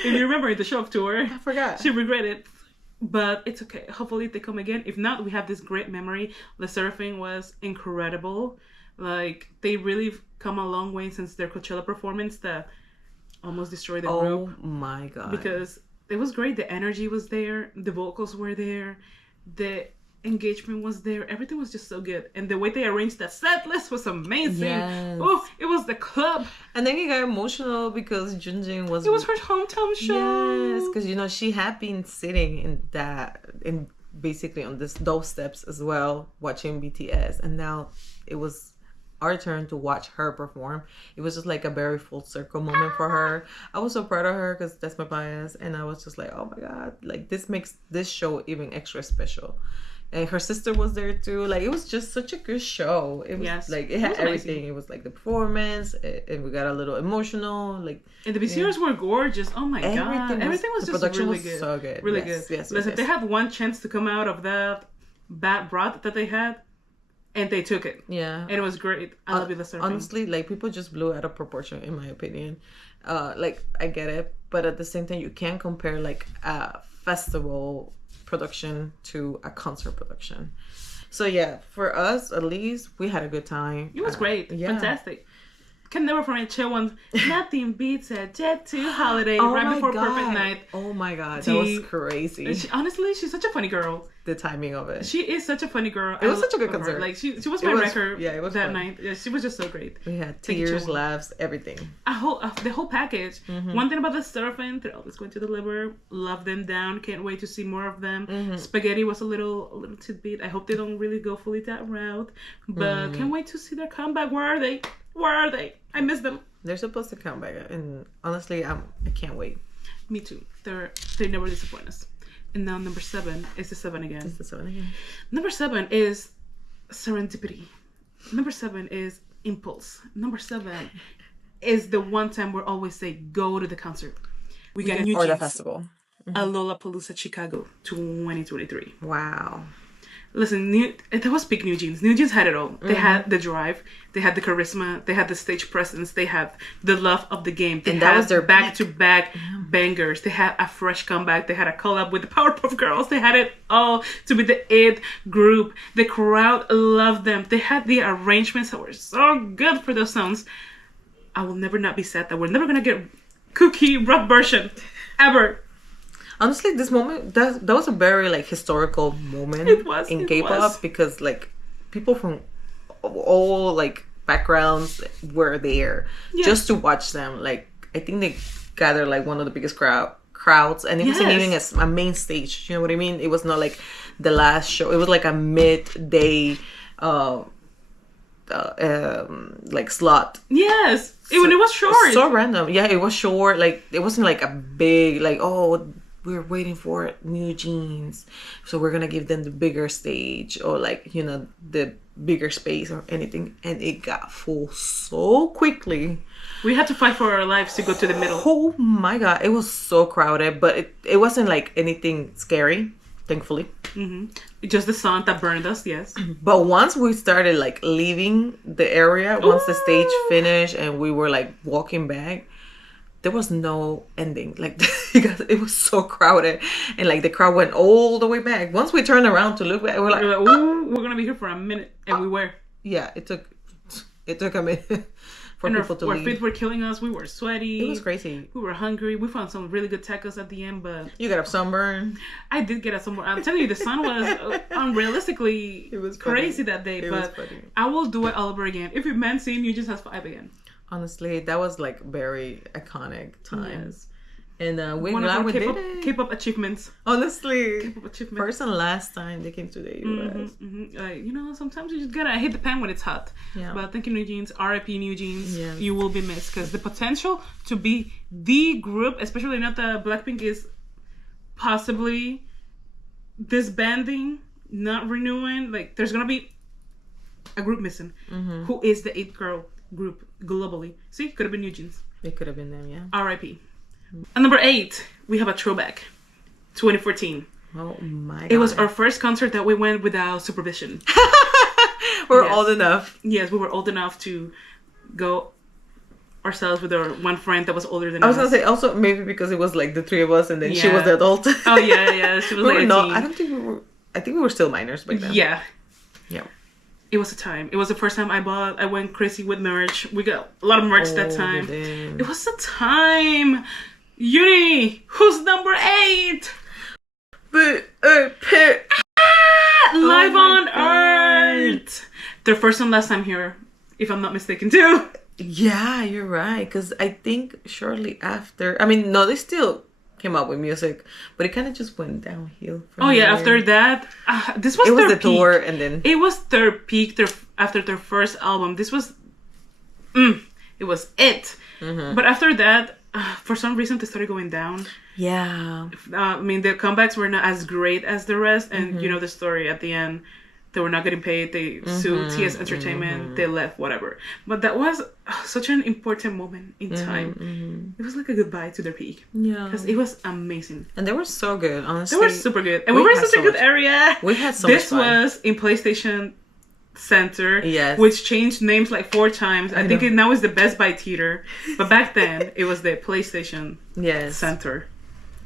If you remember the show tour, I forgot. she regretted. But it's okay. Hopefully they come again. If not, we have this great memory. The surfing was incredible. Like, they really come a long way since their Coachella performance that almost destroyed the group. Oh my god! Because it was great. The energy was there. The vocals were there. The engagement was there. Everything was just so good. And the way they arranged that set list was amazing. Yes. Oh, it was the club. And then you got emotional because Junjin was. It was her hometown show. Yes, because she had been sitting in basically on those steps as well, watching BTS, and now it was our turn to watch her perform. It was just like a very full circle moment for her. I was so proud of her because that's my bias, and I was just like, oh my god, like this makes this show even extra special. And her sister was there too. Like, it was just such a good show. It was like it had everything. It was like the performance, and we got a little emotional. Like, and the visuals were gorgeous. Oh my god, everything was the just production really was good. so good, really yes, good. Yes, Listen, they had one chance to come out of that bad broth that they had, and they took it. Yeah, and it was great. I love it. Honestly, like, people just blew out of proportion, in my opinion. Like, I get it, but at the same time, you can't compare like a festival production to a concert production. So yeah, for us at least, we had a good time. It was great. Yeah. Fantastic. can never forget Chill One's Nothing Beats a Jet 2 Holiday Oh right my before God. Perfect Night. Oh my God, that was Tea. crazy. Honestly, she's such a funny girl. The timing of it. She is such a funny girl. It was I such a good love her. concert. Like she was It my was- record. yeah, it was that fun. night. Yeah, she was just so great. We had Thank you, tears, Chill One. laughs, everything. The whole package. Mm-hmm. One thing about the surfing, they're always going to deliver. Love them down. Can't wait to see more of them. Mm-hmm. Spaghetti was a little tidbit. I hope they don't really go fully that route, but Mm-hmm. can't wait to see their comeback. Where are they? Where are they? I miss them. They're supposed to come back, and honestly, I can't wait. Me too. They never disappoint us. And now number 7 is the 7 again. It's the 7 again. Number 7 is serendipity. Number 7 is impulse. Number 7 is the one time we always say go to the concert. We got New Or the Jeans festival. at Lollapalooza Chicago 2023. Wow. Listen, that was big New Jeans. New Jeans had it all. They had the drive, they had the charisma, they had the stage presence, they had the love of the game. They And that had was their back-to-back bangers. They had a fresh comeback. They had a collab with the Powerpuff Girls. They had it all to be the it group. The crowd loved them. They had the arrangements that were so good for those songs. I will never not be sad that we're never gonna get Cookie rock version ever. Honestly, this moment that was a very like historical moment It was, in it K-pop was. because like people from all like backgrounds were there Yes. just to watch them. Like I think they gathered like one of the biggest crowds, and it wasn't Yes. even a main stage. You know what I mean? It was not like the last show. It was like a midday like slot. Yes, it was short. So random. Yeah, it was short. Like it wasn't like a big like, oh, we're waiting for New Jeans, so we're gonna give them the bigger stage or like, you know, the bigger space or anything. And it got full so quickly. We had to fight for our lives to go to the middle. Oh my God, it was so crowded, but it wasn't like anything scary, thankfully. Just the sun that burned us, yes. But once we started like leaving the area, once the stage Ooh. finished and we were like walking back, there was no ending. Like it was so crowded, and like the crowd went all the way back. Once we turned around to look back, we were like, We were like, ooh, we're gonna be here for a minute, and we were. yeah, it took a minute for And people to our leave. feet were killing us. We were sweaty. It was crazy. We were hungry. We found some really good tacos at the end, but You got a sunburn. I did get us somewhere. I'm telling you, the sun was unrealistically It was funny. crazy that day. It was But funny. I will do it all over again. If it meant seeing you just has 5 again. Honestly, that was like very iconic time. Yes. And we're One of glad our we did K-pop, it. K-pop achievements. Honestly, K-pop achievements. first and last time they came to the US. You know, sometimes you just gotta hit the pan when it's hot. Yeah. But thank you, New Jeans. RIP New Jeans. Yes. You will be missed because the potential to be the group, especially now that Blackpink is possibly disbanding, not renewing, like there's gonna be a group missing. Who is the 8th girl group globally? See, could have been New Jeans. It could have been them, yeah. RIP. And number 8, we have a throwback. 2014. Oh my God. It was our first concert that we went without supervision. We're Yes. old enough. Yes, we were old enough to go ourselves with our one friend that was older than I was us. gonna say also maybe because it was like the 3 of us and then she Yeah. was the adult. Oh yeah, she was we like were 18. not. I don't think we were. I think we were still minors back then. Yeah, Yeah. it was a time. It was the first time I went crazy with merch. We got a lot of merch that time. Damn. It was a time. Uni, who's number 8? But Live my on God. Earth. Their first and last time here, if I'm not mistaken, too. yeah, you're right. Because I think shortly after, I mean, no, they still came out with music, but it kind of just went downhill. From Oh yeah, there. after that, this was it was their the tour, peak. and then It was their peak. After their first album, this was, it was it. Mm-hmm. But after that, for some reason, they started going down. yeah, I mean, their comebacks were not as great as the rest, and Mm-hmm. you know the story at the end. They were not getting paid. They sued TS Entertainment. They left, whatever. But that was such an important moment in time. It was like a goodbye to their peak. yeah, Because it was amazing. and they were so good. Honestly, They were super good. And we were in had such a so good much- area. We had so This much fun. was in PlayStation Center. Yes. Which changed names like 4 times. I think know. it now is the Best Buy Theater. But back then, it was the PlayStation Yes, Center.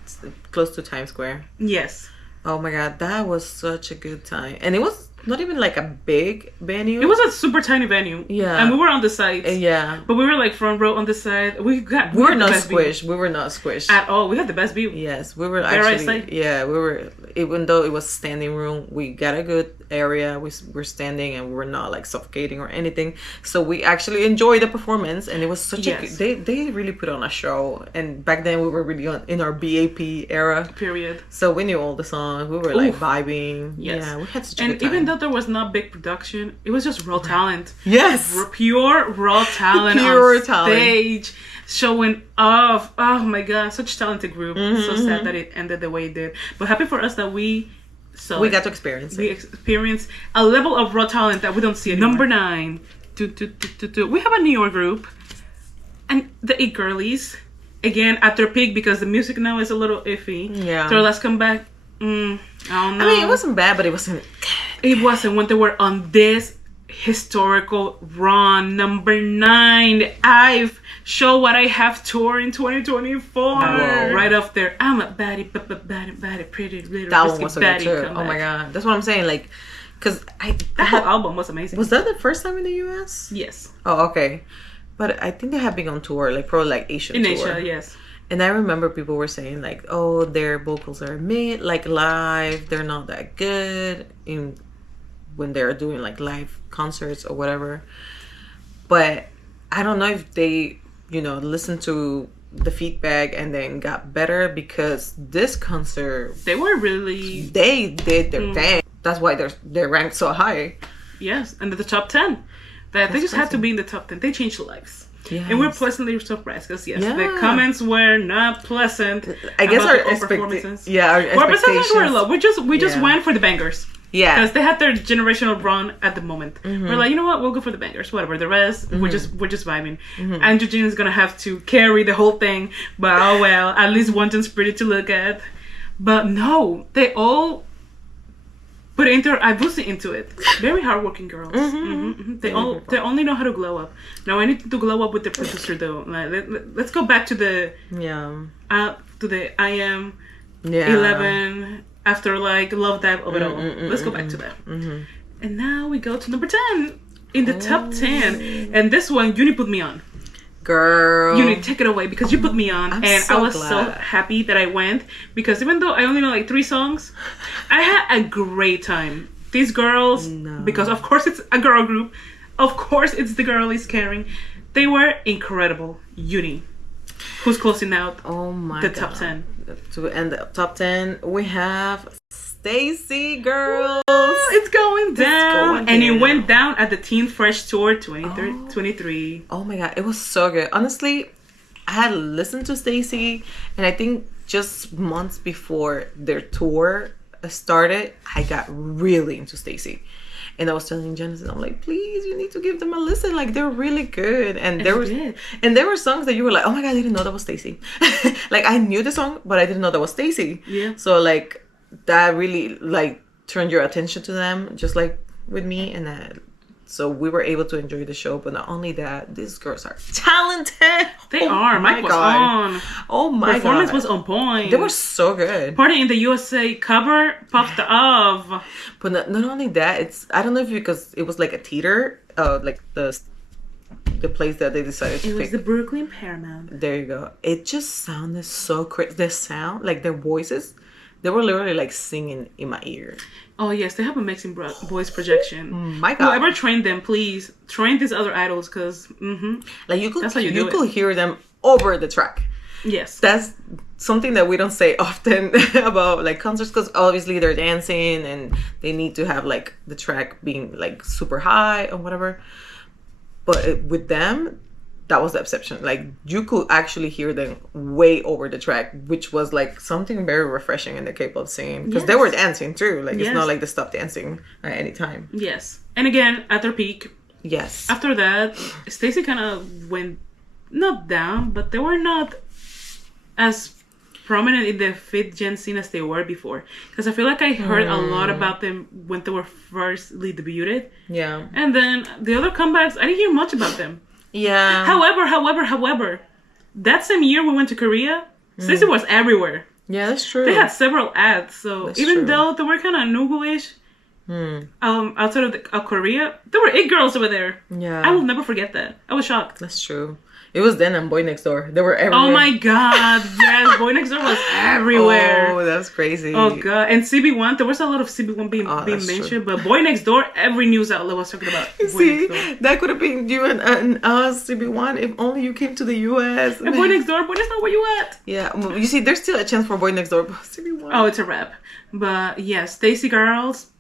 it's close to Times Square. Yes. Oh my God, that was such a good time, and it was not even like a big venue. It was a super tiny venue. Yeah. And we were on the sides. Yeah. But we were like front row on the side. We were had the not best view squished. We were not squished. at all. We had the best view. Yes, we were Dare I actually. say? Yeah, we were. Even though it was standing room, we got a good area. We were standing and we were not like suffocating or anything. So we actually enjoyed the performance, and it was such a. Yes. They really put on a show. And back then we were really in our BAP era. Period. So we knew all the songs. We were like Oof. vibing. Yes. Yeah, we had such a And good time. even though there was not big production, it was just raw talent. Yes. Pure raw talent Pure on talent. stage, showing off. Oh my god, such talented group. Mm-hmm, So sad that it ended the way it did. But happy for us that we saw We it. got to experience We it. experienced a level of raw talent that we don't see anymore. Number 9. We have a New York group. And the It Girlies. Again, at their peak, because the music now is a little iffy. Yeah. Their last comeback, I don't know. I mean, it wasn't bad, but it wasn't. It wasn't when they were on this historical run. Number 9, the I've Show What I Have tour in 2024. Whoa. Right off there. I'm a baddie, baddie, pretty little That risky one was so good baddie too. comeback. Oh my god, that's what I'm saying. Like, cause That whole album was amazing. was that the first time in the US? Yes. Oh, okay. But I think they have been on tour, like probably like Asian In tour. Asia, yes. And I remember people were saying like, oh, their vocals are mid, like live, they're not that good in when they're doing like live concerts or whatever. But I don't know if they, listened to the feedback and then got better, because this concert They were really, they did their thing. That's why they're ranked so high. yes, and the top 10. That they That's just had to crazy. be in the top 10. They changed lives. Yes. And we're pleasantly surprised because, yes, Yeah. the comments were not pleasant. I guess about our the own expectations. performances. Yeah, our Our expectations expectations were low. We just Yeah. went for the bangers. Yeah. Because they had their generational run at the moment. We're like, you know what? We'll go for the bangers. Whatever. The rest, we're just vibing. Andrew Jean is gonna have to carry the whole thing, but oh well. At least one thing's pretty to look at. But no, they all put Ibusi into it. Very hardworking girls. They only know how to glow up. Now I need to glow up with the producer though. Like, let's go back to the I Am Yeah. 11 after like Love Dive of it all. Let's go back to that. And now we go to number 10 in the top 10. And this one, Uni put me on. Girl. Uni, take it away because you put me on. I'm And so I was so glad. happy that I went because even though I only know like 3 songs, I had a great time. These girls, because of course it's a girl group, of course it's the girlies caring. They were incredible. Uni, who's closing out Oh my the god. top 10. To end the top 10, we have Stacy, girls. It's going down. going And it down. went down at the Teen Fresh Tour 23. Oh my god, it was so good. Honestly, I had listened to Stacy, and I think just months before their tour started, I got really into Stacy. And I was telling Genesis, I'm like, please, you need to give them a listen. Like, they're really good. And there was, did. and there were songs that you were like, oh my god, I didn't know that was Stacy. Like, I knew the song, but I didn't know that was Stacy. Yeah. So like, that really like turned your attention to them, just like with me, and that. So we were able to enjoy the show. But not only that, these girls are talented. They are. Mike was on. Oh my Performance god, was on point. they were so good. Party in the USA cover popped off. But not only that, it's I don't know if because it was like a theater, like the place that they decided to It was pick. the Brooklyn Paramount. There you go. It just sounded so crazy. The sound, like their voices, they were literally like singing in my ear. Oh yes, they have amazing voice projection. My god. Whoever trained them, please train these other idols, because Like you could That's how you do it. could hear them over the track. yes, That's something that we don't say often about like concerts, because obviously they're dancing and they need to have like the track being like super high or whatever. But with them, that was the exception. Like you could actually hear them way over the track, which was like something very refreshing in the K-pop scene, because they Yes. were dancing too. Like it's Yes. not like they stopped dancing at any time. yes. And again, at their peak, Yes. after that, Stacey kind of went not down, but they were not as prominent in the fifth gen scene as they were before. Because I feel like I heard a lot about them when they were firstly debuted, Yeah. and then the other comebacks, I didn't hear much about them. Yeah. However, that same year we went to Korea, Stacey was everywhere. Yeah, that's true. They had several ads, so That's even true. though they were kind of noogle-ish, Outside of Korea, there were 8 girls over there. Yeah. I will never forget that. I was shocked. That's true. It was then and Boy Next Door. They were everywhere. Oh my god, yes, Boy Next Door was everywhere. Oh, that's crazy. Oh god, and CB1, there was a lot of CB1 being that's mentioned, true. but Boy Next Door, every news outlet was talking about Boy See, Next Door. that could have been you and us, CB1, if only you came to the US. And Boy Next Door, where you at? Yeah, well, you see, there's still a chance for Boy Next Door, but CB1. Oh, it's a wrap. But yes, Stacy Girls,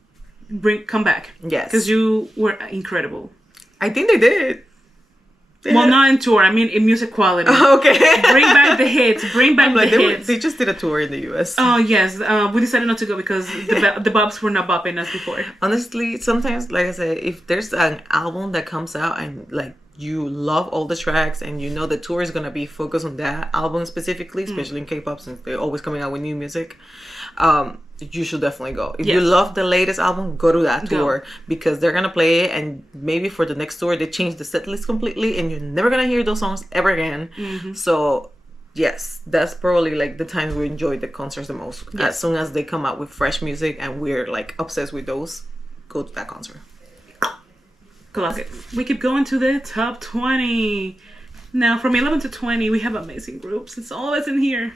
come back. Yes. Because you were incredible. I think they did. Well, not in tour. I mean, in music quality. Okay. Bring back the hits. Bring back the hits. They just did a tour in the US. Oh, yes. We decided not to go because the Bobs were not bopping us before. Honestly, sometimes, like I said, if there's an album that comes out and, like, you love all the tracks and you know the tour is going to be focused on that album specifically, especially in K-pop since they're always coming out with new music, you should definitely go. If you love the latest album, go to that tour because they're going to play it, and maybe for the next tour they change the set list completely and you're never going to hear those songs ever again. So yes, that's probably like the times we enjoy the concerts the most. As soon as they come out with fresh music and we're like obsessed with those, go to that concert. Classic. We keep going to the top 20. Now, from 11 to 20, we have amazing groups. It's always in here.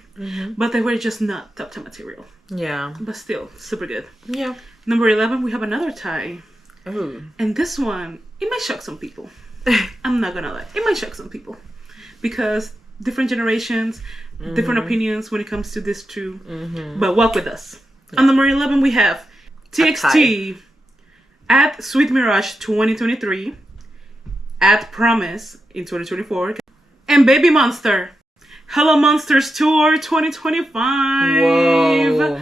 But they were just not top 10 material. Yeah. But still, super good. Yeah. Number 11, we have another tie. Ooh. And this one, it might shock some people. I'm not gonna lie. It might shock some people. Because different generations, different opinions when it comes to this too. But walk with us. On number 11, we have TXT at Sweet Mirage 2023, at Promise in 2024, and Baby Monster, Hello Monsters Tour 2025. Whoa.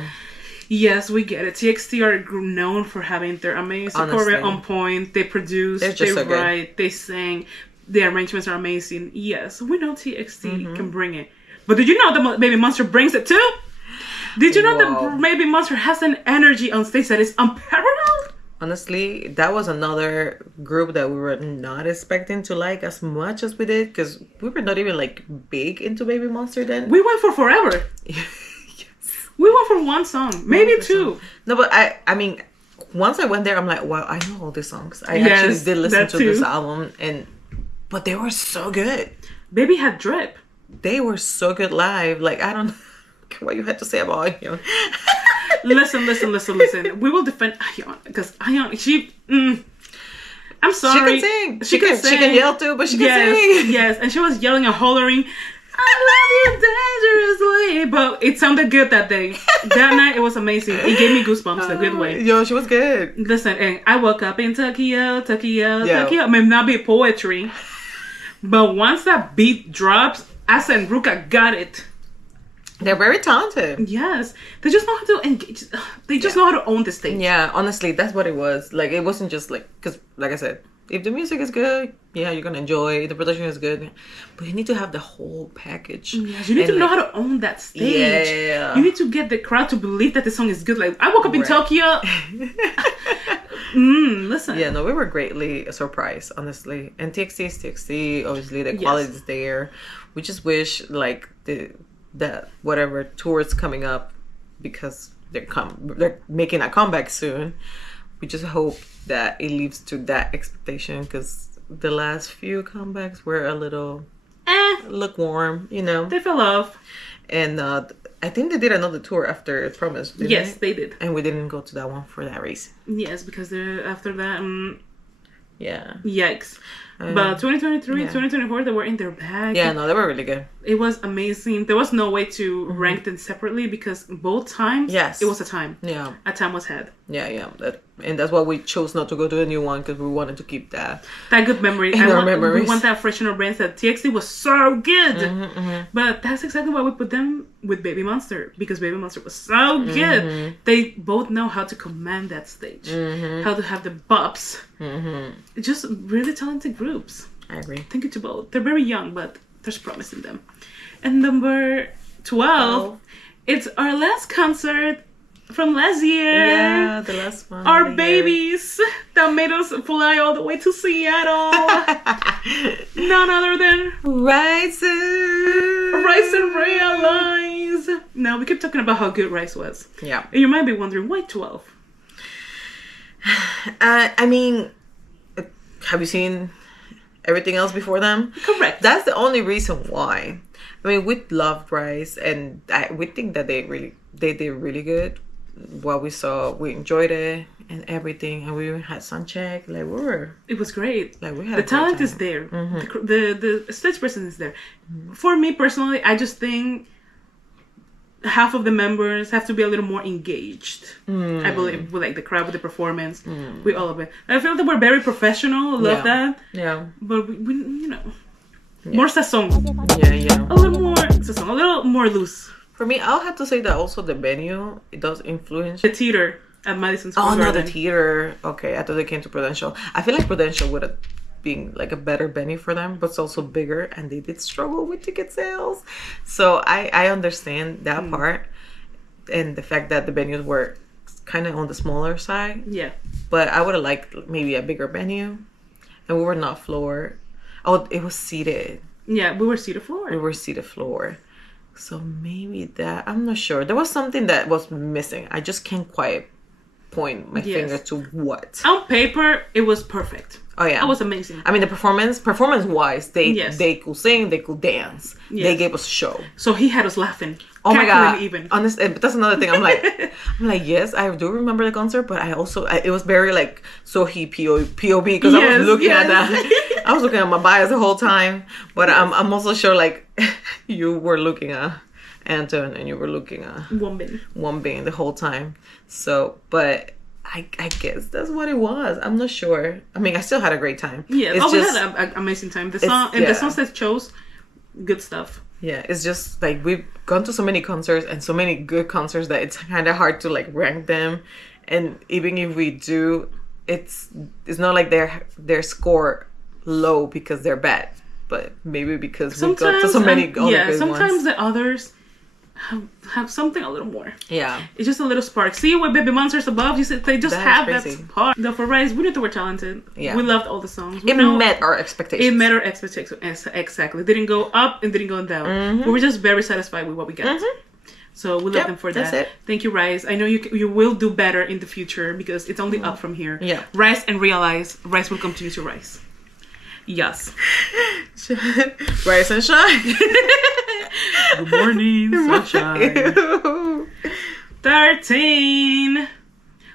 Yes, we get it. TXT are known for having their amazing choreo on point. They produce, they write, they sing. The arrangements are amazing. Yes, we know TXT can bring it. But did you know that Baby Monster brings it too? Did you know that Baby Monster has an energy on stage that is unparalleled? Honestly, that was another group that we were not expecting to like as much as we did because we were not even like big into Baby Monster then. We went for forever. We went for one song, maybe two. No, but I mean, once I went there, I'm like, wow, I know all these songs. I actually did listen to this album, but they were so good. Baby had drip. They were so good live. Like, I don't know what you had to say about Ayeon. Listen. We will defend Ayeon because Ayeon, I'm sorry. She can sing. She can yell too, but she can sing. Yes, and she was yelling and hollering, I love you dangerously. But it sounded good that day. That night, it was amazing. It gave me goosebumps a good way. Yo, she was good. Listen, and I woke up in Tokyo. It may not be poetry, but once that beat drops, Asa and Ruka got it. They're very talented. Yes. They just know how to engage. They just know how to own the stage. Yeah, honestly, that's what it was. Like, it wasn't just like, because, like I said, if the music is good, yeah, you're going to enjoy it. The production is good. But you need to have the whole package. Yes, you need to know how to own that stage. Yeah. You need to get the crowd to believe that the song is good. Like, I woke up in Tokyo. Listen. Yeah, no, we were greatly surprised, honestly. And TXT is TXT. Obviously, the quality is there. We just wish, like, that whatever tours coming up, because they're making a comeback soon. We just hope that it leads to that expectation, because the last few comebacks were a little lukewarm, you know. They fell off. And I think they did another tour after Promise, didn't they did. And we didn't go to that one for that reason. Yes, because after that, yeah. Yikes. But 2023, 2024, they were in their bag. Yeah, no, they were really good. It was amazing. There was no way to rank them separately because both times, it was a time. Yeah. A time was had. Yeah. And that's why we chose not to go to a new one, because we wanted to keep that good memory. in our memories. We want that fresh in our brains that TXT was so good. But that's exactly why we put them with Baby Monster, because Baby Monster was so good. They both know how to command that stage, how to have the bops. Just really talented groups. I agree. Thank you to both. They're very young, but there's promise in them. And number 12, it's our last concert from last year. Yeah, the last one. Our babies that made us fly all the way to Seattle. None other than Rise and Realize. Now, we keep talking about how good Rise was. Yeah. And you might be wondering, why 12? I mean, have you seen everything else before them? Correct. That's the only reason why. I mean, we loved Rise, and we think that they did really good. What we saw, we enjoyed it and everything, and we had sound check. Like it was great. Like we had the a great talent time. is there. The stage presence is there. For me personally, I just think half of the members have to be a little more engaged. I believe with like the crowd, with the performance, with all of it. I feel that we're very professional. Love that. Yeah. But we more sazón. Yeah. A little more sazón. A little more loose. For me, I'll have to say that also the venue, it does influence. The theater at Madison Square Oh no, Garden. the theater. Okay, I thought they came to Prudential. I feel like Prudential would have been like a better venue for them, but it's also bigger, and they did struggle with ticket sales. So I understand that part, and the fact that the venues were kind of on the smaller side. Yeah. But I would have liked maybe a bigger venue, and we were not floor. Oh, it was seated. Yeah, we were seated floor. We were seated floor. So maybe that, I'm not sure. There was something that was missing. I just can't quite point my finger to what. On paper, it was perfect. Oh yeah, That was amazing. I mean, the performance wise, they could sing, they could dance. Yes. They gave us a show. So he had us laughing. Oh my god! Even. Honestly, but that's another thing. I'm like, yes, I do remember the concert, but I also, it was very like Sohee POV because I was looking at that. I was looking at my bias the whole time, but I'm also sure like you were looking at Anton and you were looking at Wonbin the whole time. So, but I guess that's what it was. I'm not sure. I mean, I still had a great time. Yeah, we had an amazing time. The song and the songs that chose, good stuff. Yeah, it's just like we've gone to so many concerts and so many good concerts that it's kind of hard to like rank them. And even if we do, it's not like their score low because they're bad, but maybe because we've got to so many other good ones. Sometimes the others have something a little more. Yeah, it's just a little spark. See what Baby Monsters Above? You said they just have that spark. Though for Rise, we knew they were talented. Yeah, we loved all the songs. It met our expectations. It met our expectations exactly. Didn't go up and didn't go down. We were just very satisfied with what we got. So we love them for that. That's it. Thank you, Rise. I know you will do better in the future because it's only up from here. Yeah, Rise and realize Rise will continue to rise. Yes. Rise and shine. Good morning, sunshine. 13.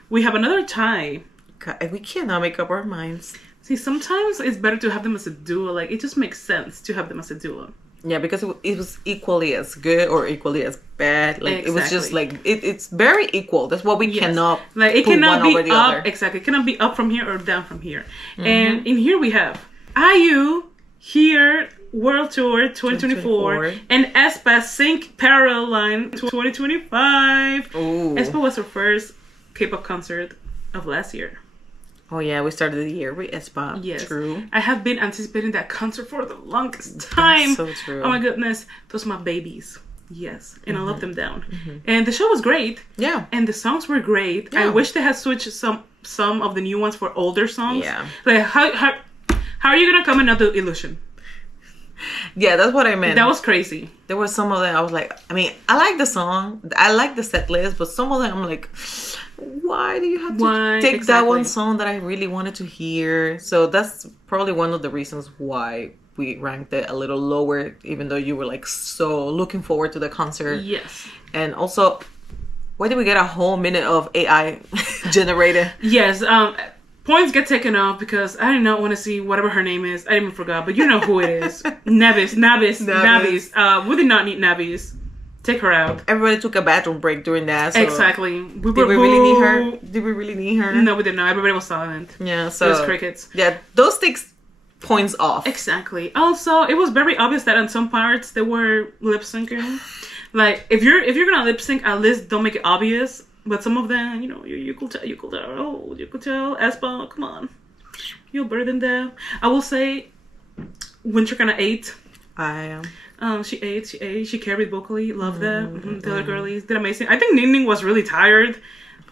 We have another tie. God, we cannot make up our minds. See, sometimes it's better to have them as a duo. Like, it just makes sense to have them as a duo. Yeah, because it was equally as good or equally as bad. Like, It was just like, it's very equal. That's what we cannot like, it put cannot one be over the up. other. Exactly. It cannot be up from here or down from here. And in here we have IU here World Tour 2024 and aespa Sync Parallel Line 2025. Ooh. aespa was her first K-pop concert of last year. Oh yeah, we started the year with aespa. Yes. True. I have been anticipating that concert for the longest time. That's so true. Oh my goodness. Those are my babies. Yes. And I love them down. And the show was great. Yeah. And the songs were great. Yeah. I wish they had switched some of the new ones for older songs. Yeah. Like how are you gonna come and not do Illusion? Yeah, that's what I meant. That was crazy. There were some of them I was like, I mean, I like the song, I like the set list, but some of them I'm like, why do you have to take that one song that I really wanted to hear? So that's probably one of the reasons why we ranked it a little lower, even though you were like so looking forward to the concert. Yes. And also, why did we get a whole minute of AI generated? Yes. Points get taken off because I did not want to see whatever her name is. I even forgot, but you know who it is. Navis. We did not need Navis. Take her out. Everybody took a bathroom break during that. So Exactly. Did we really need her? Did we really need her? No, we did not. Everybody was silent. Yeah, so it was crickets. Yeah, those takes points off. Exactly. Also, it was very obvious that on some parts they were lip syncing. Like if you're gonna lip sync, at least don't make it obvious. But some of them, you know, you could tell. Oh, you could tell. aespa, come on, you're better than that. I will say, Winter kinda ate. I am. She ate. She carried vocally. Love that. The other girlies did amazing. I think Ning Ning was really tired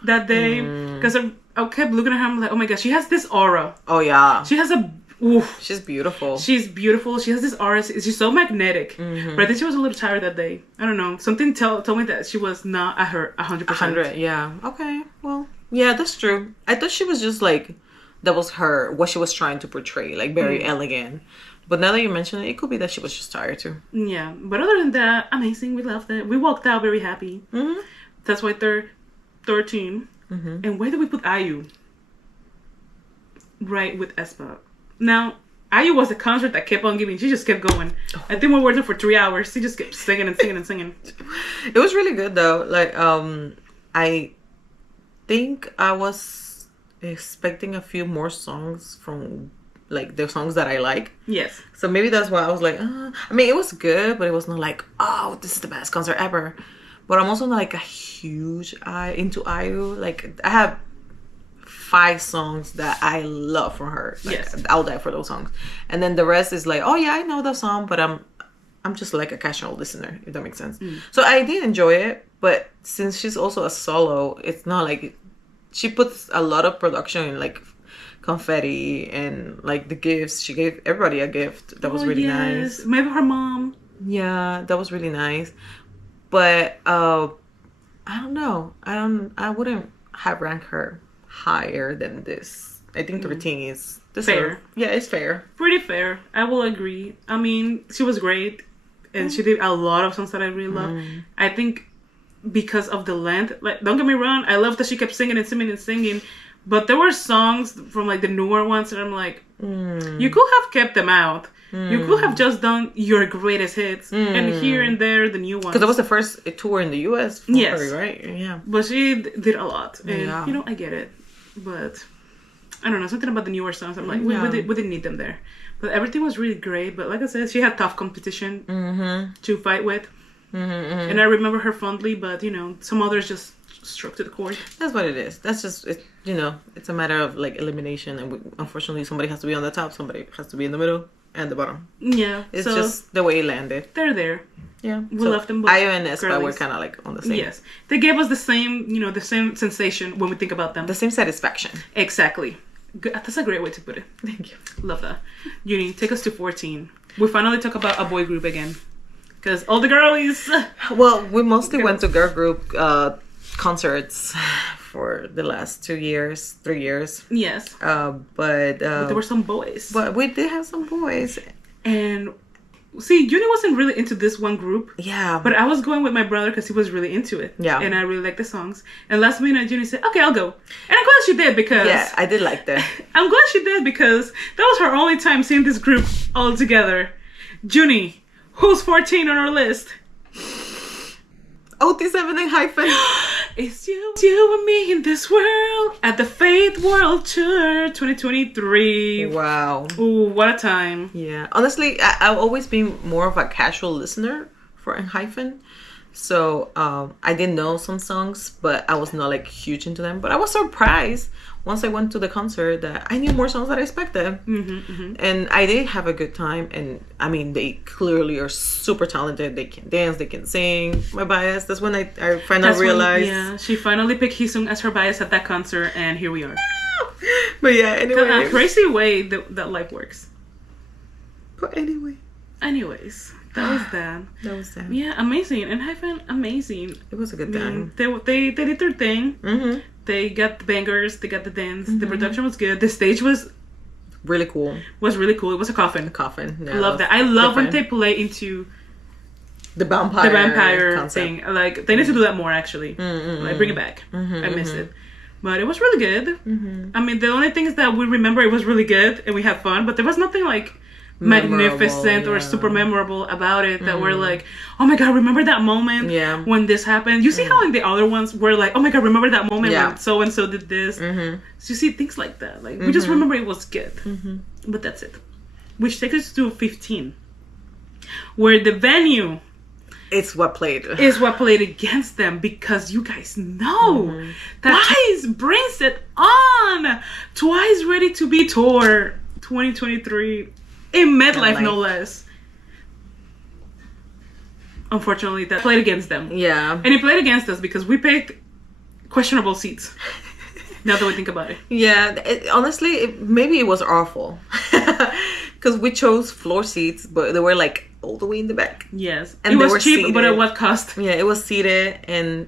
that day because I kept looking at her. I'm like, oh my gosh, she has this aura. Oh yeah. She has a. Oof. She's beautiful. She's beautiful. She has this aura. She's so magnetic. But I think she was a little tired that day. I don't know. Something told me that she was not at her 100%. 100. Yeah. Okay. Well, Yeah, that's true. I thought she was just like, that was her, what she was trying to portray, like very elegant. But now that you mention it, it could be that she was just tired too. Yeah, but other than that, amazing. We loved it. We walked out very happy. Mm-hmm. That's why they're 13. Mm-hmm. And where did we put Ayu? Right with Espa. Now, Ayu was a concert that kept on giving. She just kept going. I think we were there for 3 hours. She just kept singing and singing and singing. It was really good though. Like, I think I was expecting a few more songs from like the songs that I like. Yes. So maybe that's why I was like, I mean, it was good, but it was not like, oh, this is the best concert ever. But I'm also not like a huge into IU. Like, I have 5 songs that I love from her. Like, Yes. I'll die for those songs. And then the rest is like, oh yeah, I know that song, but I'm just like a casual listener, if that makes sense. So I did enjoy it, but since she's also a solo, it's not like she puts a lot of production in like confetti and like the gifts. She gave everybody a gift that was really nice. Maybe her mom. Yeah, that was really nice. But I don't know. I wouldn't have ranked her higher than this. I think 13 is Fair. Yeah, it's fair. Pretty fair. I will agree. I mean, she was great. And she did a lot of songs that I really love. I think because of the length, like, don't get me wrong, I love that she kept singing and singing and singing. But there were songs from like the newer ones that I'm like, you could have kept them out. You could have just done your greatest hits and here and there the new ones. Because that was the first tour in the US for Yes. her, right? Yeah. But she did a lot. And, Yeah. you know, I get it. But I don't know, something about the newer songs. I'm like, Yeah. we didn't need them there. But everything was really great. But like I said, she had tough competition to fight with. And I remember her fondly, but, you know, some others just struck to the core. That's what it is. That's just, you know, it's a matter of like elimination. And unfortunately, somebody has to be on the top, somebody has to be in the middle and the bottom. Yeah. It's so just the way it landed. they're there. Yeah. We left them both Ayo and Espa were girlies. kind of like on the same. Yes. They gave us the same, you know, the same sensation when we think about them. The same satisfaction. Exactly. Good. That's a great way to put it. Thank you. Love that. Uni, take us to 14. We finally talk about a boy group again. Because all the girlies. Well, we mostly went to girl group concerts for the last 3 years. Yes. But There were some boys. but we did have some boys. And see, Uni wasn't really into this one group. Yeah. But I was going with my brother because he was really into it. Yeah. And I really liked the songs. And last minute, Uni said, okay, I'll go. And I'm glad she did because... yeah, I did like that. I'm glad she did because that was her only time seeing this group all together. Junie, who's 14 on our list? OT7 and Hyphen. It's you and me in this world at the Faith World Tour 2023. Wow. Ooh, what a time. Yeah. Honestly, I've always been more of a casual listener for Hyphen. So I didn't know some songs, but I was not like huge into them. But I was surprised once I went to the concert that I knew more songs than I expected. And I did have a good time. And I mean, they clearly are super talented. They can dance, they can sing. My bias. That's when I finally realized. Yeah, she finally picked Heesung as her bias at that concert, and here we are. But yeah, anyway. A crazy way that life works. But anyway. Anyways, that was that. That was that. Yeah, amazing. And Hyphen, amazing. It was a good time. They did their thing. Mm-hmm. They got the bangers. They got the dance. The production was good. The stage was Really cool. really cool. It was a coffin. Coffin. Yeah, I love that. I love when different. they play into the vampire concept. thing. Like, they need to do that more, actually. Like, bring it back. I missed it. But it was really good. I mean, the only thing is that we remember it was really good and we had fun, but there was nothing like magnificent or super memorable about it that we're like, oh my god, remember that moment when this happened? You see how in the other ones we're like, oh my god, remember that moment when so and so did this? So you see things like that. Like, we just remember it was good. But that's it. Which takes us to 15, where the venue It's what played. is what played against them, because you guys know that Twice brings it on. Twice Ready to Be Tour 2023 in MetLife, no less. Unfortunately, that played against them. Yeah. And it played against us because we picked questionable seats. Now that we think about it. Yeah, honestly, maybe it was awful. Because we chose floor seats, but they were like all the way in the back. Yes. And it they was were cheap, seated. but at what cost? Yeah, it was seated, and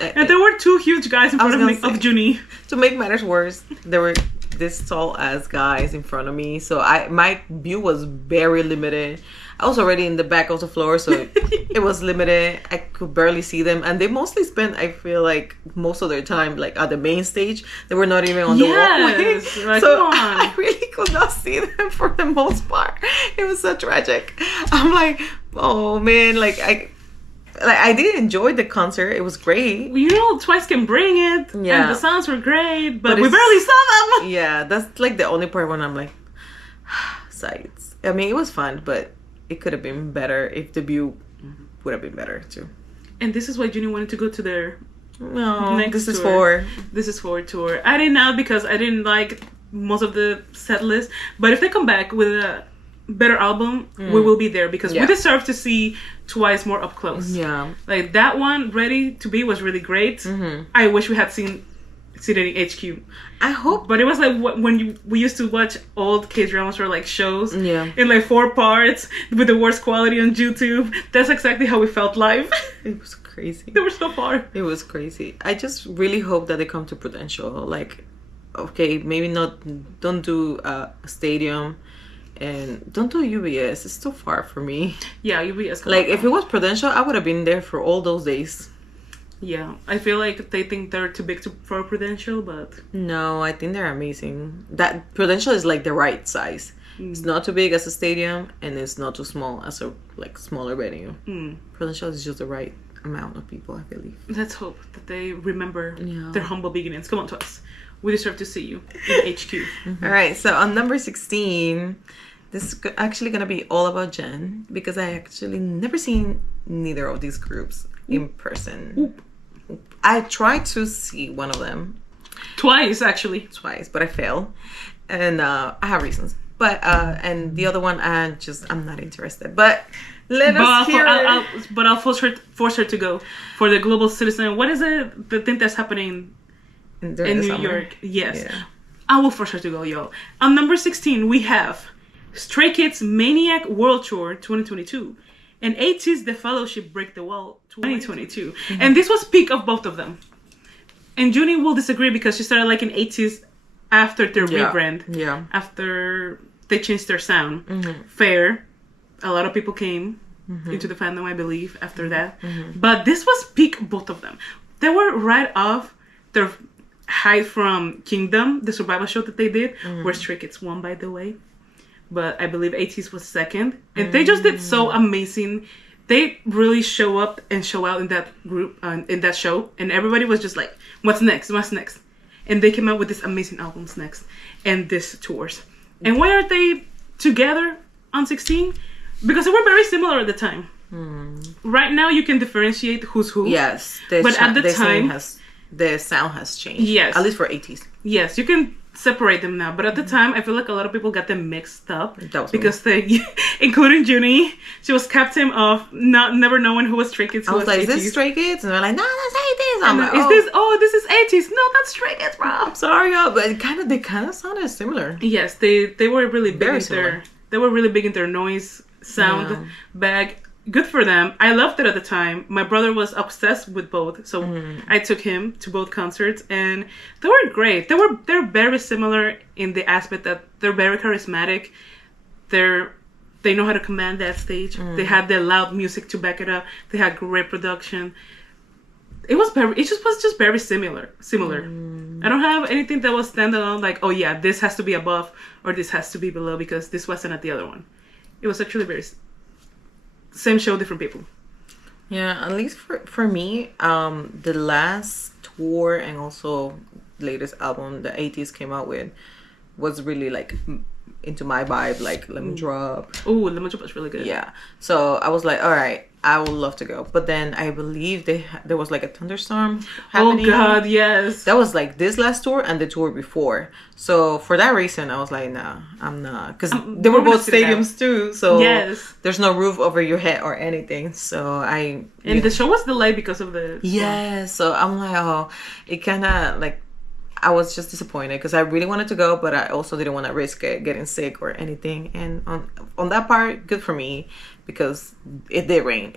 And there were two huge guys in front of Junie. To make matters worse, there were this tall ass guys in front of me, so my view was very limited. I was already in the back of the floor, so it was limited. I could barely see them, and they mostly spent, I feel like, most of their time like at the main stage. They were not even on the walkway, like, so I really could not see them for the most part. It was so tragic. I'm like, oh man, like I did enjoy the concert. It was great. You know, Twice can bring it. Yeah. And the songs were great, but we barely saw them. Yeah, that's like the only part when I'm like, sights. I mean, it was fun, but it could have been better if the view would have been better too. And this is why Junie wanted to go to their next This is for tour. I didn't know because I didn't like most of the set list. But if they come back with a better album, we will be there because we deserve to see Twice more up close. Yeah, like that one, Ready to Be, was really great. I wish we had seen it in HQ. I hope, but it was like when we used to watch old K-dramas or like shows in like 4 parts with the worst quality on YouTube. That's exactly how we felt live. It was crazy. They were so far. It was crazy. I just really hope that they come to Prudential. Like, okay, maybe don't do a stadium. And don't do UBS. It's too far for me. Yeah, UBS. Like, if it was Prudential, I would have been there for all those days. Yeah, I feel like they think they're too big for Prudential, but... No, I think they're amazing. That Prudential is like the right size. It's not too big as a stadium, and it's not too small as a like smaller venue. Prudential is just the right amount of people, I believe. Let's hope that they remember their humble beginnings. Come on to us. We deserve to see you in HQ. All right, so on number 16... This is actually going to be all about Jen because I actually never seen neither of these groups in person. I tried to see one of them. Twice, actually. Twice, but I failed. And I have reasons. But, and the other one, I'm not interested. But let us hear it. But I'll force her to go for the Global Citizen. What is it? The thing that's happening in New York. Yes. Yeah. I will force her to go, yo. On number 16, we have... Stray Kids Maniac World Tour 2022 and ATEEZ The Fellowship Break the Wall 2022. And this was peak of both of them. And Junie will disagree because she started liking ATEEZ after their rebrand. Yeah. After they changed their sound. Fair. A lot of people came into the fandom, I believe, after that. But this was peak both of them. They were right off their high from Kingdom, the survival show that they did, where Stray Kids won, by the way. But I believe ATEEZ was second. And they just did so amazing. They really show up and show out in that group, in that show. And everybody was just like, what's next? What's next? And they came out with these amazing albums next. And this tours. And why are they together on 16? Because they were very similar at the time. Right now you can differentiate who's who. Yes. But at the time... the sound has changed. Yes. At least for ATEEZ. Yes, you can... separate them now, but at the time I feel like a lot of people got them mixed up because they, including Junie, she was captain of never knowing who was Stray Kids. I was like, is this Stray Kids? And they're like, no, that's ATEEZ. I'm like, this is ATEEZ. No, that's Stray Kids, bro. I'm sorry, but they kind of sounded similar. Yes, they were really big in their noise sound bag. Good for them. I loved it at the time. My brother was obsessed with both, so I took him to both concerts, and they were great. They're very similar in the aspect that they're very charismatic. They know how to command that stage. They had their loud music to back it up. They had great production. It was just very similar. I don't have anything that was standalone like, oh yeah, this has to be above or this has to be below because this wasn't at the other one. It was actually very same show, different people. Yeah, at least for me, the last tour and also latest album that ATEEZ came out with was really like into my vibe, like Lemon Drop. Oh, Lemon Drop was really good. Yeah. So I was like, all right, I would love to go. But then I believe there was like a thunderstorm happening. Oh God, yes. That was like this last tour and the tour before. So for that reason, I was like, nah, I'm not. Because they were both stadiums too. So there's no roof over your head or anything. So And the show was delayed because of the... Yeah. So I'm like, oh, it kind of like... I was just disappointed because I really wanted to go, but I also didn't want to risk it, getting sick or anything. And on that part, good for me, because it did rain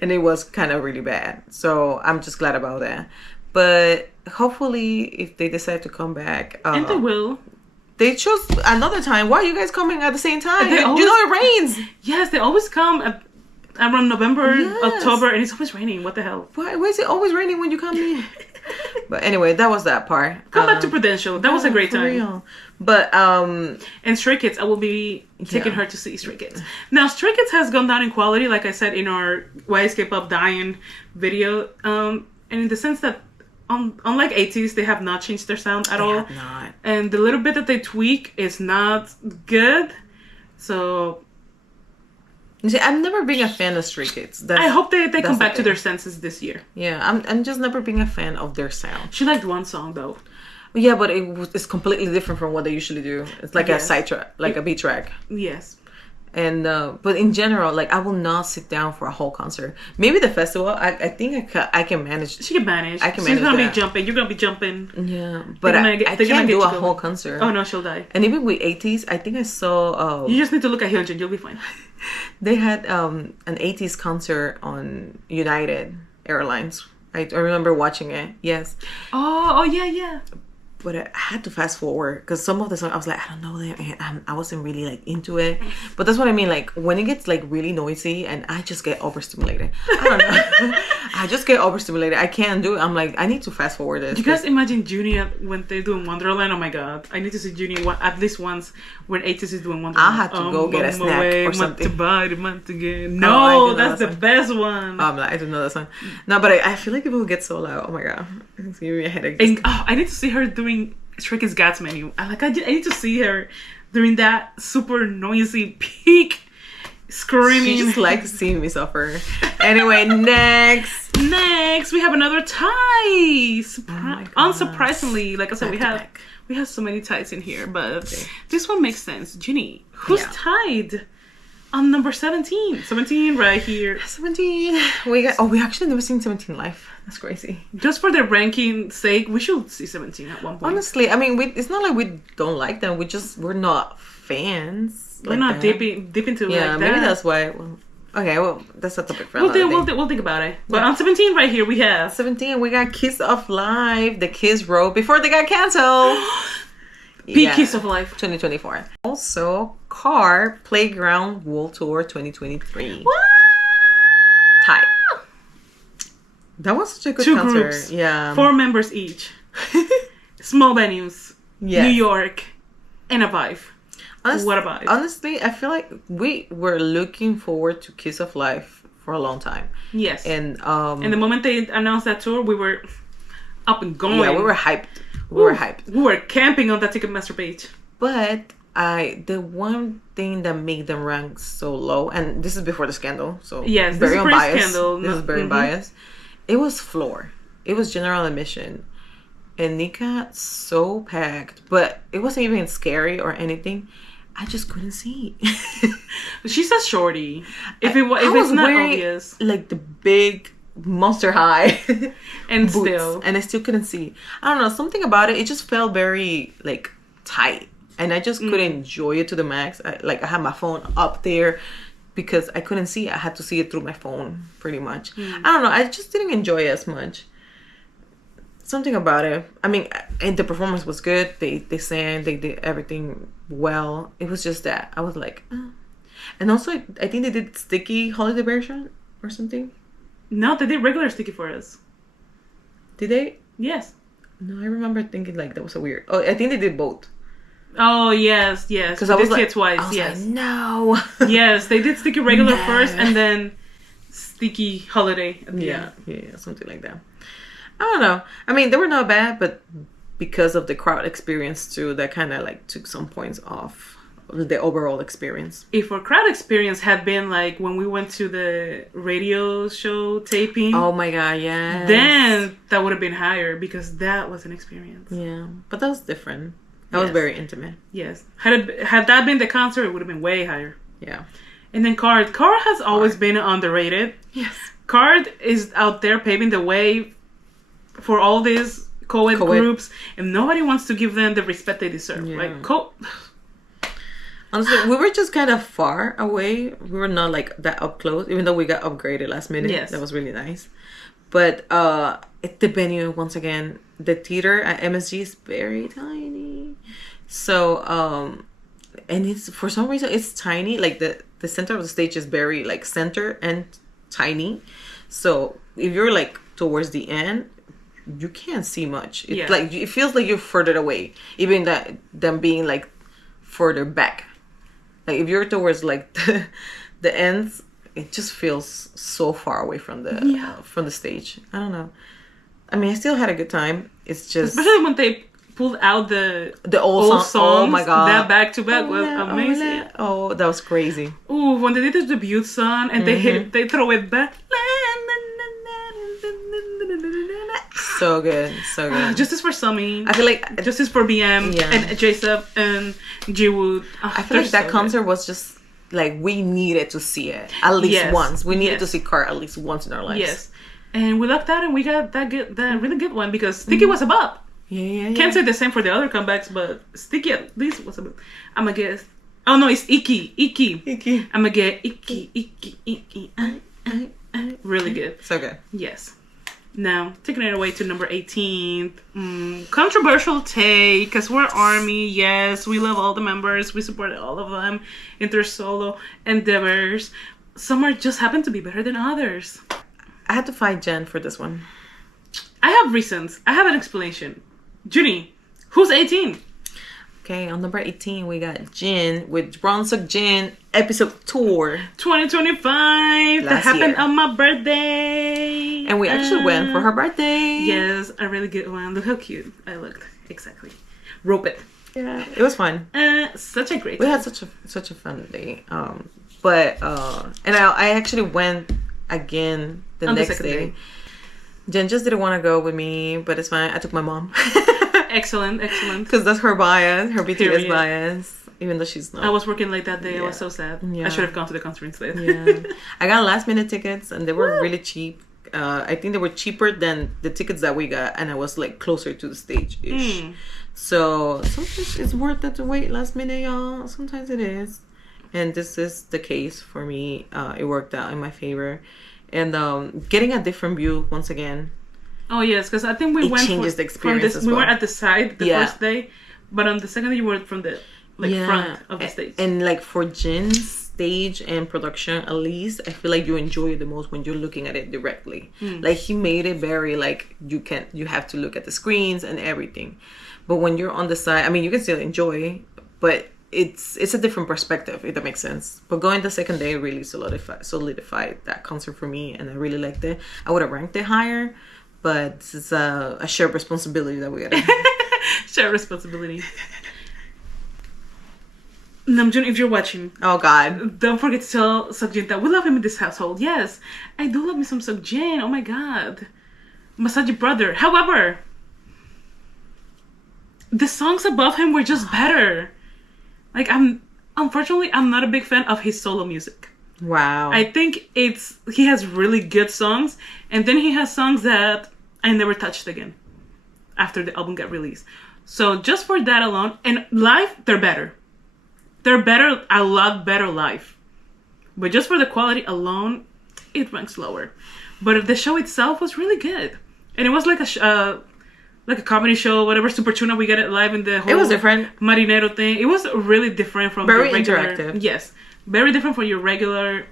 and it was kind of really bad. So I'm just glad about that. But hopefully, if they decide to come back, and they will. They chose another time. Why are you guys coming at the same time? They always- you know it rains. Yes, they always come around November, Yes. October, and it's always raining. What the hell? Why is it always raining when you come in? But anyway, that was that part. Come back to Prudential. That was a great For time. real. But And Stray Kids, I will be taking her to see Stray Kids. Now, Stray Kids has gone down in quality, like I said in our Why Escape Up Dying video. And in the sense that, unlike 80s, they have not changed their sound at all. have not. And the little bit that they tweak is not good. So You see, I've never been a fan of Stray Kids. I hope they that's come the back to thing. their senses this year. Yeah, I'm just never being a fan of their sound. She liked one song, though. Yeah, but it's completely different from what they usually do. It's like a Yes. side track, like a B track. Yes. And but in general, like I will not sit down for a whole concert. Maybe the festival, I think I can manage. She can manage. I can She's manage gonna that. be jumping. You're gonna be jumping. Yeah, but gonna I they're gonna can't get do you a going. whole concert. Oh no, she'll die. And even with 80s, I think I saw You just need to look at Hyunjin. You'll be fine. they had an 80s concert on United Airlines. I remember watching it. Yes, Oh yeah. but I had to fast forward because some of the songs I was like, I don't know that, and I wasn't really like into it. But that's what I mean. Like when it gets like really noisy, and I just get overstimulated. I don't know. I just get overstimulated. I can't do it. I'm like, I need to fast forward this. You guys imagine Junie when they're doing Wonderland? Oh my god, I need to see Junie at least once when 80s is doing Wonderland. I'll have to go get a snack or something. To buy the month again. Oh, I No, do know that's that the song. best one. I don't know that song. No, but I feel like it will get so loud. Oh my god, it's giving me a headache. And I need to see her doing Stray Kids Gats menu. I need to see her doing that super noisy peak screaming. She just likes seeing me suffer. Anyway, next. Next, we have another tie. my gosh. Unsurprisingly, like I said, Back to back. we have so many ties in here, but this one makes sense. Ginny, who's Yeah. tied on number 17? 17 right here. 17. We actually never seen 17 live. That's crazy. Just for the ranking sake, we should see 17 at one point. Honestly, I mean, it's not like we don't like them. We're not fans. We're like not that. deep into Yeah, like that. maybe that's why. Well, okay, well, that's a topic for We'll another day. we'll think about it. But Yeah. on 17 right here, we have 17, we got Kiss of Life, the Kiss Row before they got canceled. Peak Kiss of Life. 2024. Also, Car Playground World Tour 2023. What? Tight. That was such a good Two concert. groups. Yeah. 4 members each. Small venues. Yes. New York. And a vibe. What a vibe. Honestly, I feel like we were looking forward to Kiss of Life for a long time. Yes. And And the moment they announced that tour, we were up and going. yeah, we were hyped. We were hyped. We were camping on that Ticketmaster page. But the one thing that made them rank so low, and this is before the scandal, so Yes, this very is unbiased. pre-scandal. This is very biased. It was floor. It was general admission, and it got so packed, but it wasn't even scary or anything. I just couldn't see. She's a shorty. If it's was not wearing, obvious. like the big Monster High And boots, still. and I still couldn't see. I don't know, something about it. It just felt very like tight, and I just couldn't enjoy it to the max. I had my phone up there because I couldn't see it. I had to see it through my phone, pretty much. I don't know. I just didn't enjoy it as much. Something about it. I mean, and the performance was good. They sang. They did everything well. It was just that I was like, and also I think they did Sticky holiday version or something. No, they did regular Sticky for us. Did they? Yes. No, I remember thinking like that was so weird. Oh, I think they did both. Oh, yes. Because They I was did like, it twice, I was yes. like, no. Yes, they did Sticky regular Nah. first and then Sticky holiday at the yeah, end. yeah, something like that. I don't know. I mean, they were not bad, but because of the crowd experience too, that kind of like took some points off the overall experience. If our crowd experience had been like when we went to the radio show taping, Oh my god, yeah. then that would have been higher because that was an experience. Yeah, but that was different. That was Yes. very intimate. Yes. Had that been the concert, it would have been way higher. Yeah. And then Card. Card has always been underrated. Yes. Card is out there paving the way for all these co-ed Co-ed. groups, and nobody wants to give them the respect they deserve. Yeah. Like Honestly, we were just kind of far away. We were not like that up close, even though we got upgraded last minute. Yes. That was really nice. But the venue, once again, the theater at MSG is very tiny. So, and it's, for some reason, it's tiny. Like the center of the stage is very like center and tiny. So if you're like towards the end, you can't see much. It's Yeah. like, it feels like you're further away, even that them being like further back. Like if you're towards like the ends, it just feels so far away from the stage. I don't know. I mean, I still had a good time. It's just especially when they pulled out the old songs. Oh my god, That back to back was amazing. Oh, that was crazy. Ooh, when they did the debut song and they hit, they throw it back. So good, so good. Justice for Sumi. I feel like Justice for BM Yeah. and J-Sub and Jiwood. I feel like that concert was just like, we needed to see it at least Yes. once. We needed Yes. to see Car at least once in our lives. Yes, and we lucked out and we got that really good one because Sticky was a bop. Yeah. Can't say the same for the other comebacks, but Sticky at least was a bop. I'ma guess. Oh no, it's Icky. Icky. I'ma get Icky. Really good. So good. Yes. Now, taking it away to number 18. Controversial take, because we're ARMY. Yes, we love all the members. We support all of them in their solo endeavors. Some are just happen to be better than others. I had to fight Jen for this one. I have reasons. I have an explanation. Junie, who's 18? Okay, on number 18, we got Jin with Bronzok Jin episode tour. 2025. That Last happened year. on my birthday. And we actually went for her birthday. Yes, a really good one. Look how cute I looked. Exactly. Rope it. Yeah, it was fun. Such a great We time. had such a fun day. But and I actually went again the On the next second day. day. Jen just didn't want to go with me, but it's fine. I took my mom. Excellent. Because that's her bias, her BTS Period. bias, even though she's not. I was working late that day. I Yeah. was so sad. Yeah. I should have gone to the concert instead. Yeah. I got last minute tickets and they were really cheap. I think they were cheaper than the tickets that we got, and I was like closer to the stage ish. So sometimes it's worth it to wait last minute, y'all. Sometimes it is. And this is the case for me. It worked out in my favor. And getting a different view once again. Oh yes, because I think we It went changes the experience as We well. were at the side the Yeah. first day, but on the second day you were from the front of the stage. And like for Jin's stage and production, at least, I feel like you enjoy it the most when you're looking at it directly. Like he made it very like you have to look at the screens and everything. But when you're on the side, I mean, you can still enjoy, but it's a different perspective, if that makes sense. But going the second day really solidified that concert for me, and I really liked it. I would have ranked it higher, but it's a shared responsibility that we gotta. Share responsibility. Namjoon, if you're watching, Oh God. don't forget to tell Seokjin that we love him in this household. Yes, I do love me some Seokjin. Oh my god, Masaji brother. However, the songs above him were just better. Like unfortunately, I'm not a big fan of his solo music. Wow. I think he has really good songs, and then he has songs that I never touched again after the album got released. So just for that alone, and live, they're better. They're better, a lot better live. But just for the quality alone, it ranks lower. But the show itself was really good, and it was like a comedy show, whatever Super Tuna we get it live in the whole. It was different. Marinero thing. It was really different from Very the regular, interactive. Yes, very different from your regular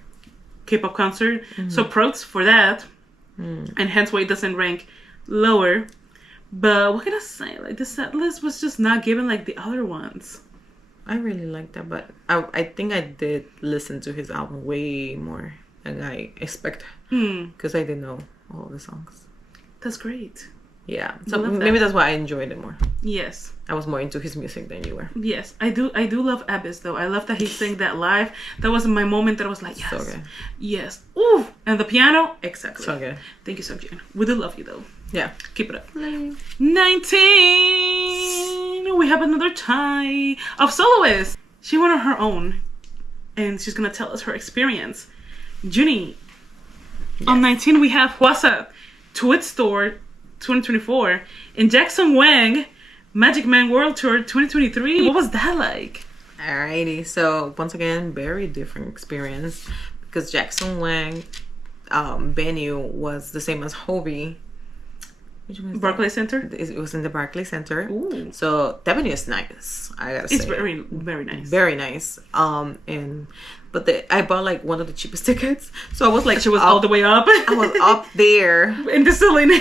K-pop concert. So props for that, and hence why it doesn't rank lower. But what can I say? Like the set list was just not given like the other ones. I really like that, but I think I did listen to his album way more than I expected, because I didn't know all the songs. That's great. Yeah, so love that. maybe that's why I enjoyed it more. Yes. I was more into his music than you were. Yes, I do love Abyss though. I love that he sang that live. That was my moment that I was like, yes. So good. Yes. Ooh, and the piano, exactly. So good. Thank you, Seokjin. We do love you though. Yeah. Keep it up. 19. We have another tie of soloists. She went on her own, and she's gonna tell us her experience. Junie. On 19 we have Hwasa, To Its Door 2024. And Jackson Wang, Magic Man World Tour 2023. What was that like? Alrighty, so once again, very different experience because Jackson Wang venue was the same as Hobie. Which one is Barclays Center? It was in the Barclays Center. Ooh. So that venue is nice. I gotta say, It's very, very nice. very nice. I bought like one of the cheapest tickets, so I was like, She was all the way up. I was up there. in the ceiling.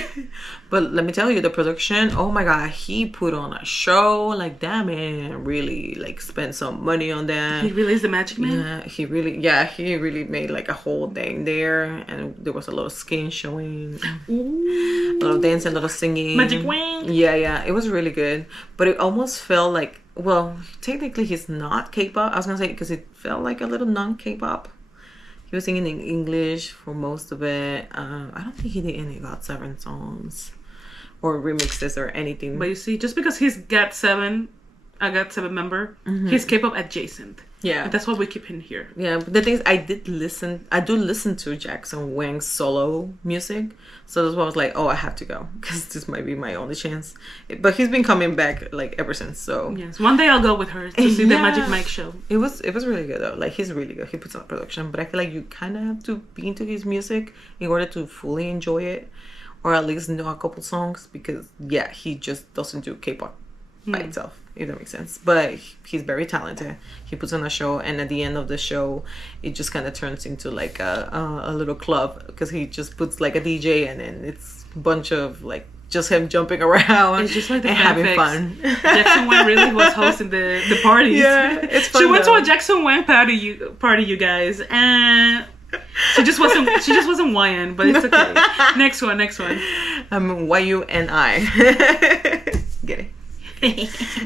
But let me tell you, the production, oh my god, he put on a show. Like that man really like spent some money on that. He really is the Magic Man. He really made like a whole thing there, and there was a lot of skin showing, Ooh. a lot of dancing, a lot of singing. Magic Wang. Yeah, it was really good, but it almost felt like, well, technically he's not K-pop. I was gonna say because it felt like a little non-K-pop. He was singing in English for most of it. I don't think he did any GOT7 songs or remixes or anything. But you see, just because he's GOT7, a GOT7 member, he's K-pop adjacent. Yeah. And that's what we keep in here. Yeah, but the thing is, I do listen to Jackson Wang's solo music, so that's why I was like, oh, I have to go because this might be my only chance. But he's been coming back like ever since. So Yes, one day I'll go with her to see the Yeah. Magic Mike show. it was really good though. Like he's really good. He puts on production, but I feel like you kind of have to be into his music in order to fully enjoy it, or at least know a couple songs because he just doesn't do K-pop by itself. If that makes sense. But he's very talented. He puts on a show, and at the end of the show, it just kind of turns into like a little club because he just puts like a DJ, and then it's a bunch of like just him jumping around. It's just like the and having fanfics. fun. Jackson Wang really was hosting the parties. Yeah, it's fun. She went though. to a Jackson Wang party, you guys, and she just wasn't YN, but it's okay. Next one. YUNI. Get it?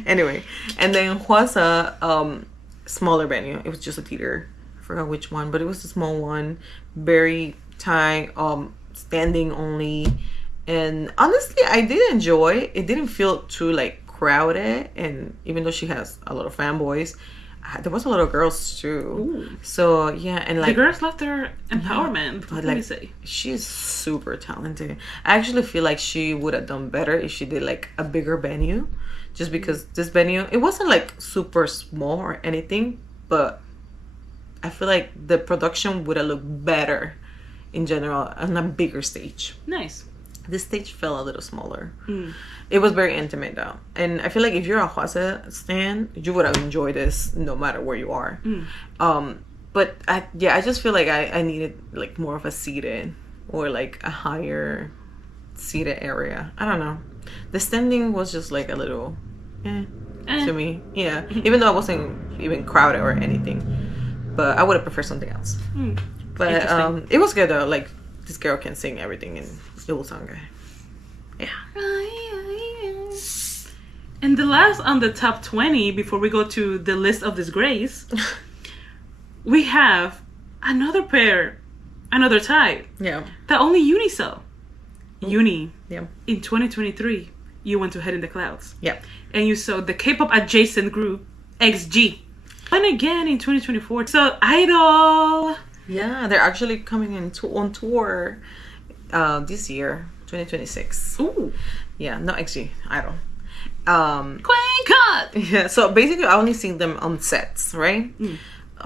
Anyway, and then Hwasa, smaller venue. It was just a theater. I forgot which one, but it was a small one. Very tight, standing only. And honestly, I did enjoy it. It didn't feel too like crowded, and even though she has a lot of fanboys, there was a lot of girls too. Ooh. So yeah, and like The girls left their empowerment. but What can we like say? she's super talented. I actually feel like she would have done better if she did like a bigger venue, just because this venue, it wasn't like super small or anything, but I feel like the production would have looked better in general on a bigger stage. Nice. This stage felt a little smaller. It was very intimate though, and I feel like if you're a Hwasa stan, you would have enjoyed this no matter where you are. But I just feel like I needed like more of a seated or like a higher seated area. I don't know. The standing was just like a little to me. Yeah, even though I wasn't even crowded or anything, but I would have preferred something else. But Interesting. it was good though. Like this girl can sing everything, and it will sound good. Yeah. And the last on the top 20, before we go to the list of disgrace, we have another pair, another type Yeah. that only Uni saw. Uni, Yeah. in 2023, you went to Head in the Clouds. Yeah. And you saw the K-pop adjacent group, XG. And again in 2024, so Idol. Yeah, they're actually coming on tour this year, 2026. Ooh. Yeah, not XG, Idol. Queen Cut. Yeah, so basically I only seen them on sets, right?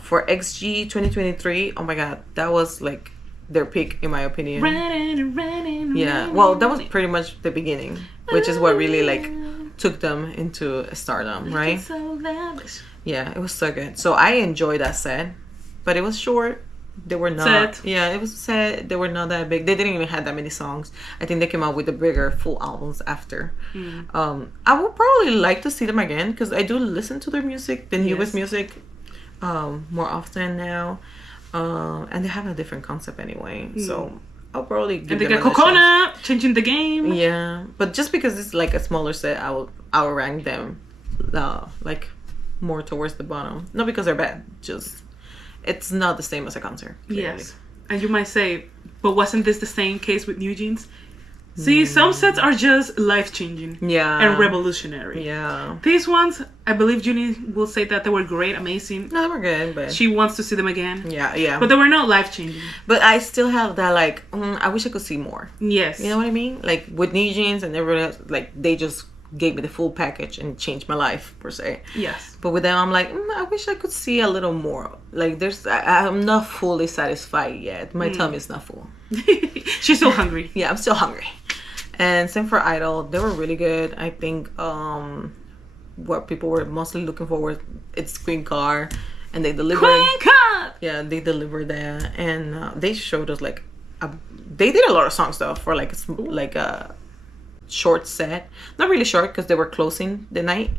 For XG 2023, oh my god, that was like their peak in my opinion. Yeah, well, that was pretty much the beginning, which is what really like took them into stardom, right? So lavish. Yeah, it was so good. So I enjoyed that set, but it was short. They were not. Set. Yeah, it was set. They were not that big. They didn't even have that many songs. I think they came out with the bigger full albums after. I would probably like to see them again because I do listen to their music, the newest music, more often now, and they have a different concept anyway. So I'll probably give And they them got another chance. Coconut changing the game. Yeah, but just because it's like a smaller set, I will rank them like more towards the bottom. Not because they're bad, just it's not the same as a concert. Clearly. Yes. And you might say, but wasn't this the same case with New Jeans? See, some sets are just life changing. Yeah. And revolutionary. Yeah. These ones, I believe Junie will say that they were great, amazing. No, they were good, but She wants to see them again. yeah. But they were not life changing. But I still have that like, I wish I could see more. Yes. You know what I mean? Like with New Jeans and everybody else, like they just gave me the full package and changed my life per se. Yes. But with them, I'm like, I wish I could see a little more. Like I'm not fully satisfied yet. My tummy is not full. She's still hungry. Yeah, I'm still hungry. And same for Idol. They were really good. I think what people were mostly looking for it's Queen Car, and they delivered. Queen Car! Yeah, they delivered that, and they showed us like they did a lot of songs though for like a short set. Not really short because they were closing the night,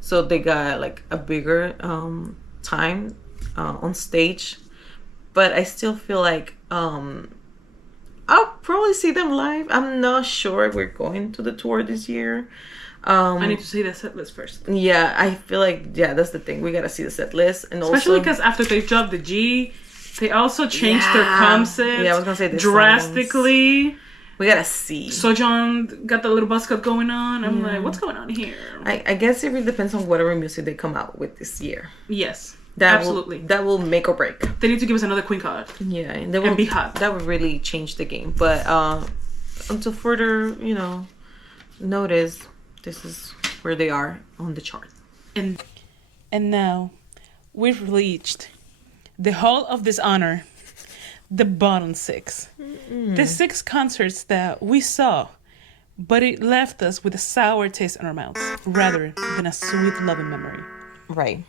so they got like a bigger time on stage. But I still feel like I'll probably see them live. I'm not sure if we're going to the tour this year. I need to see the set list first. Yeah, I feel like that's the thing. We gotta see the set list, and Especially also because after they dropped the G, they also changed their concept. Yeah, I was gonna say the drastically. We gotta see. Sojourn got the little buzz cut going on. I'm like, what's going on here? I guess it really depends on whatever music they come out with this year. Yes, That absolutely. That will make or break. They need to give us another Queen card. Yeah, and be hot. That would really change the game. But until further, notice, this is where they are on the chart. And now we've reached the Hall of Dishonor, the bottom 6. The 6 concerts that we saw, but it left us with a sour taste in our mouths rather than a sweet loving memory. Right.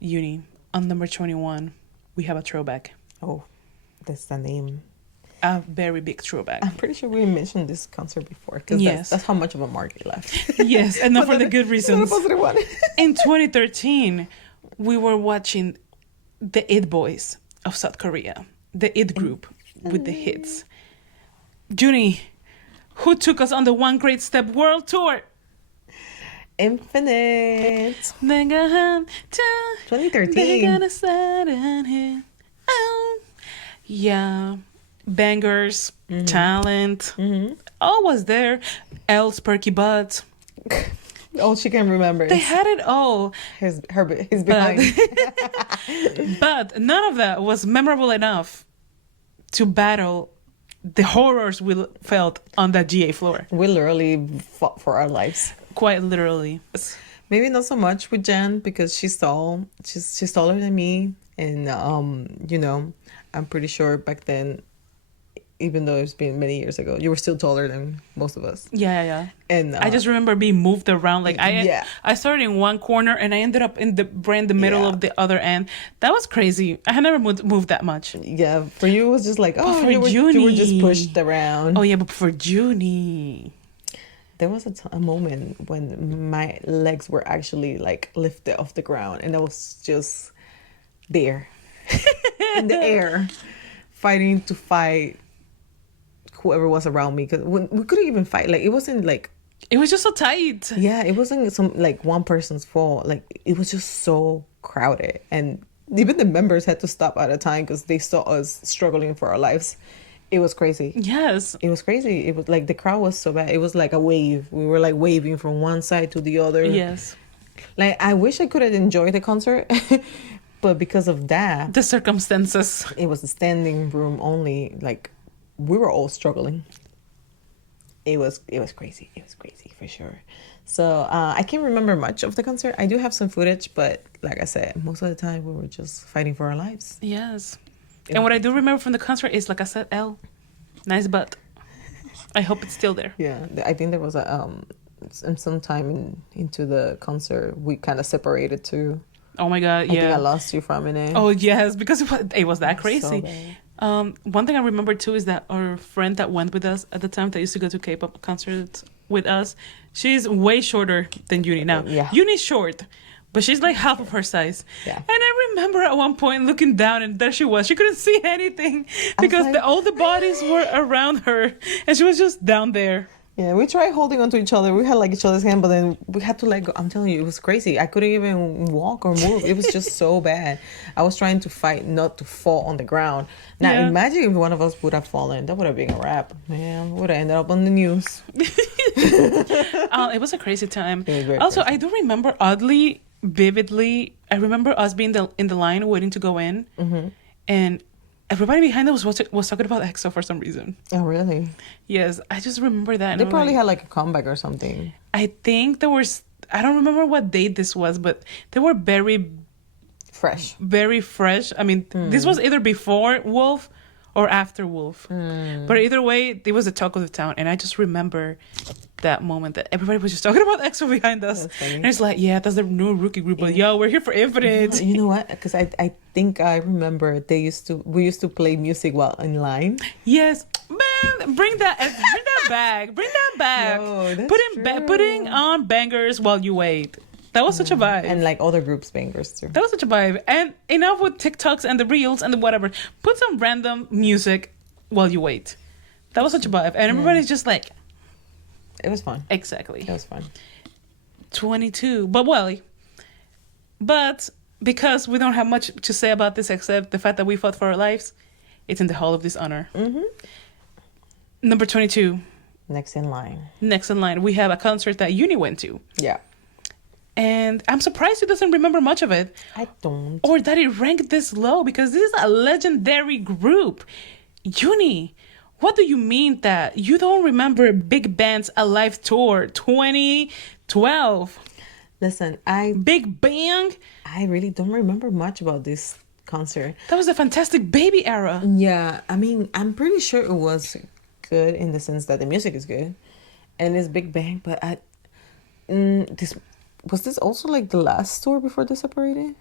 Uni, on number 21, we have a throwback. Oh, that's the name. A very big throwback. I'm pretty sure we mentioned this concert before because that's how much of a mark it left. Yes, and not for the good reasons. Positive one. In 2013, we were watching the It Boys of South Korea, the It group with the hits. Junie, who took us on the One Great Step World Tour? Infinite. 2013. Yeah. Bangers, talent, all was there. Elle's perky butt. All she can remember. They had it all. His behind. But none of that was memorable enough to battle the horrors we felt on that GA floor. We literally fought for our lives. Quite literally. Maybe not so much with Jen because she's tall. She's taller than me, and I'm pretty sure back then, even though it's been many years ago, you were still taller than most of us. Yeah. And I just remember being moved around. Like I started in one corner and I ended up in the middle of the other end. That was crazy. I had never moved that much. Yeah, for you it was just like, you were just pushed around. Oh yeah, but for Junie, there was a moment when my legs were actually like lifted off the ground, and I was just there in the air, fighting to fight whoever was around me, because we couldn't even fight. Like it wasn't like, it was just so tight. Yeah, it wasn't some like one person's fault. Like it was just so crowded, and even the members had to stop at a time because they saw us struggling for our lives. It was crazy. Yes, it was crazy. It was like the crowd was so bad. It was like a wave. We were like waving from one side to the other. Yes, like I wish I could have enjoyed the concert. But because of that, the circumstances, it was a standing room only. Like we were all struggling. It was crazy. It was crazy for sure. So I can't remember much of the concert. I do have some footage, but like I said, most of the time we were just fighting for our lives. Yes. And what I do remember from the concert is, like I said, Elle, nice butt. I hope it's still there. Yeah, I think there was a sometime into the concert we kind of separated too. Oh my God! Yeah, I think I lost you for a minute. Oh yes, because it was that crazy. So one thing I remember too is that our friend that went with us at the time, that used to go to K-pop concerts with us, she's way shorter than Uni now. Yeah. Uni's short, but she's like half of her size. Yeah. And I remember at one point looking down, and there she was. She couldn't see anything because all the bodies were around her, and she was just down there. Yeah, we tried holding onto each other. We had like each other's hand, but then we had to let go. I'm telling you, it was crazy. I couldn't even walk or move. It was just so bad. I was trying to fight not to fall on the ground. Now, Yeah. imagine if one of us would have fallen. That would have been a wrap, man. Would have ended up on the news. It was a crazy time. It was very Also, crazy. I do remember oddly, vividly. I remember us being in the line waiting to go in, and everybody behind us was talking about EXO for some reason. Oh, really? Yes, I just remember that. and They I'm probably like, had like a comeback or something. I think there was. I don't remember what date this was, but they were very, Fresh. very fresh. I mean, this was either before Wolf or after Wolf. But either way, it was the talk of the town, and I just remember that moment that everybody was just talking about EXO behind us. That's funny. And it's like, yeah, that's the new rookie group, but yo, we're here for Infinite. You know what? Because I think I remember we used to play music while in line. Yes, man, bring that back, bring that back. No, that's true. Putting on bangers while you wait. That was such a vibe. And like other groups bangers too. That was such a vibe. And enough with TikToks and the reels and the whatever. Put some random music while you wait. That was such a vibe. And everybody's just like, It was fun. exactly. It was fun. 22. But because we don't have much to say about this except the fact that we fought for our lives, it's in the Hall of Dishonor. Number 22. Next in line. Next in line, we have a concert that Uni went to. Yeah. And I'm surprised he doesn't remember much of it. I don't. Or that it ranked this low because this is a legendary group. Uni, what do you mean that you don't remember Big Band's Alive Tour 2012? Listen, Big Bang? I really don't remember much about this concert. That was the Fantastic Baby era. Yeah, I mean, I'm pretty sure it was good in the sense that the music is good, and it's Big Bang. But this was this also like the last tour before they separated.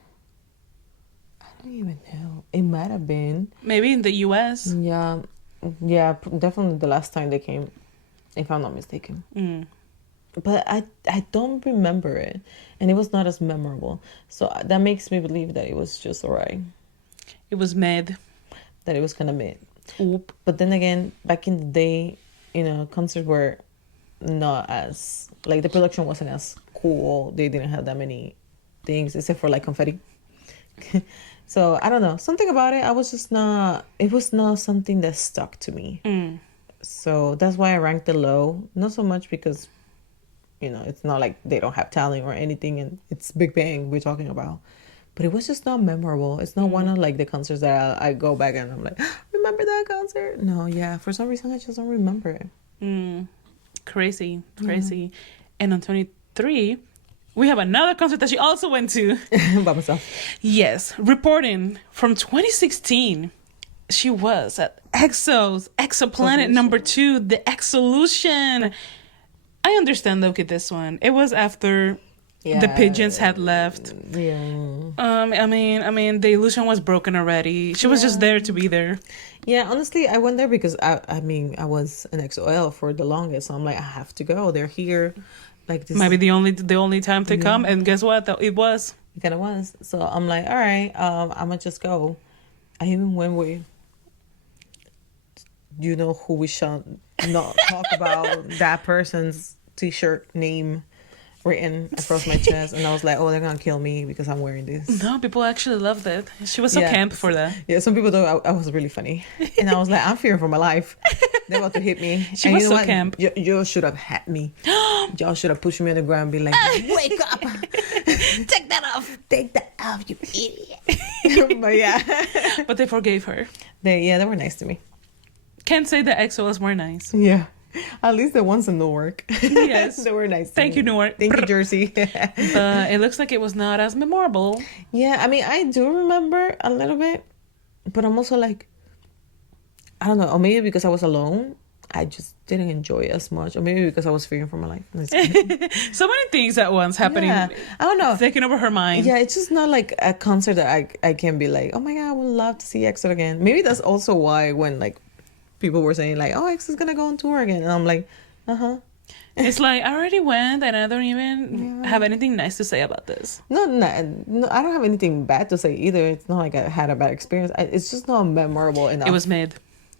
I don't even know. It might have been. Maybe in the US. Yeah, yeah, definitely the last time they came, if I'm not mistaken. But I don't remember it, and it was not as memorable. So that makes me believe that it was just alright. It was mid. That it was kind of mid. Oop. But then again, back in the day, concerts were not as like the production wasn't as cool. They didn't have that many things except for like confetti. So I don't know, something about it. It was not something that stuck to me. So that's why I ranked it low. Not so much because it's not like they don't have talent or anything, and it's Big Bang we're talking about. But it was just not memorable. It's not one of like the concerts that I go back and I'm like, remember that concert? No, yeah. For some reason, I just don't remember it. Crazy. And on 23, we have another concert that she also went to. By myself. Yes, reporting from 2016. She was at EXO's Exoplanet number 2, the Exolution. I understand, look at this one. It was after the pigeons had left. Yeah. I mean, the illusion was broken already. She was just there to be there. Yeah, honestly, I went there because I was an XOL for the longest. So I'm like, I have to go. They're here. Like this. Might be the only time they come, and guess what? It was. It kind of was. So I'm like, all right, I'm gonna just go. I even went with, who we shall not talk about, that person's t-shirt name written across my chest, and I was like, oh, they're gonna kill me because I'm wearing this. No, people actually loved it. She was so Yeah. camp for that. Yeah, some people thought I was really funny, and I was like, I'm fearing for my life. They're about to hit me. She And was you know so what? camp. You should have had me. Y'all should have pushed me on the ground and be like, wake up. Take that off. Take that off, you idiot. But yeah. But they forgave her. They were nice to me. Can't say the EXOs were nice. Yeah. At least the ones in Newark. Yes. They were nice to Thank me. you, Newark. Thank you, Jersey. But it looks like it was not as memorable. Yeah, I mean, I do remember a little bit, but I'm also like, I don't know, or maybe because I was alone, I just didn't enjoy it as much, or maybe because I was fearing for my life. So many things at once happening. Yeah, I don't know. Taking over her mind. Yeah, it's just not like a concert that I can be like, oh my god, I would love to see EXO again. Maybe that's also why when like people were saying like, oh, EXO's gonna go on tour again, and I'm like, It's like, I already went and I don't even have anything nice to say about this. No, I don't have anything bad to say either. It's not like I had a bad experience. It's just not memorable enough. It was mid.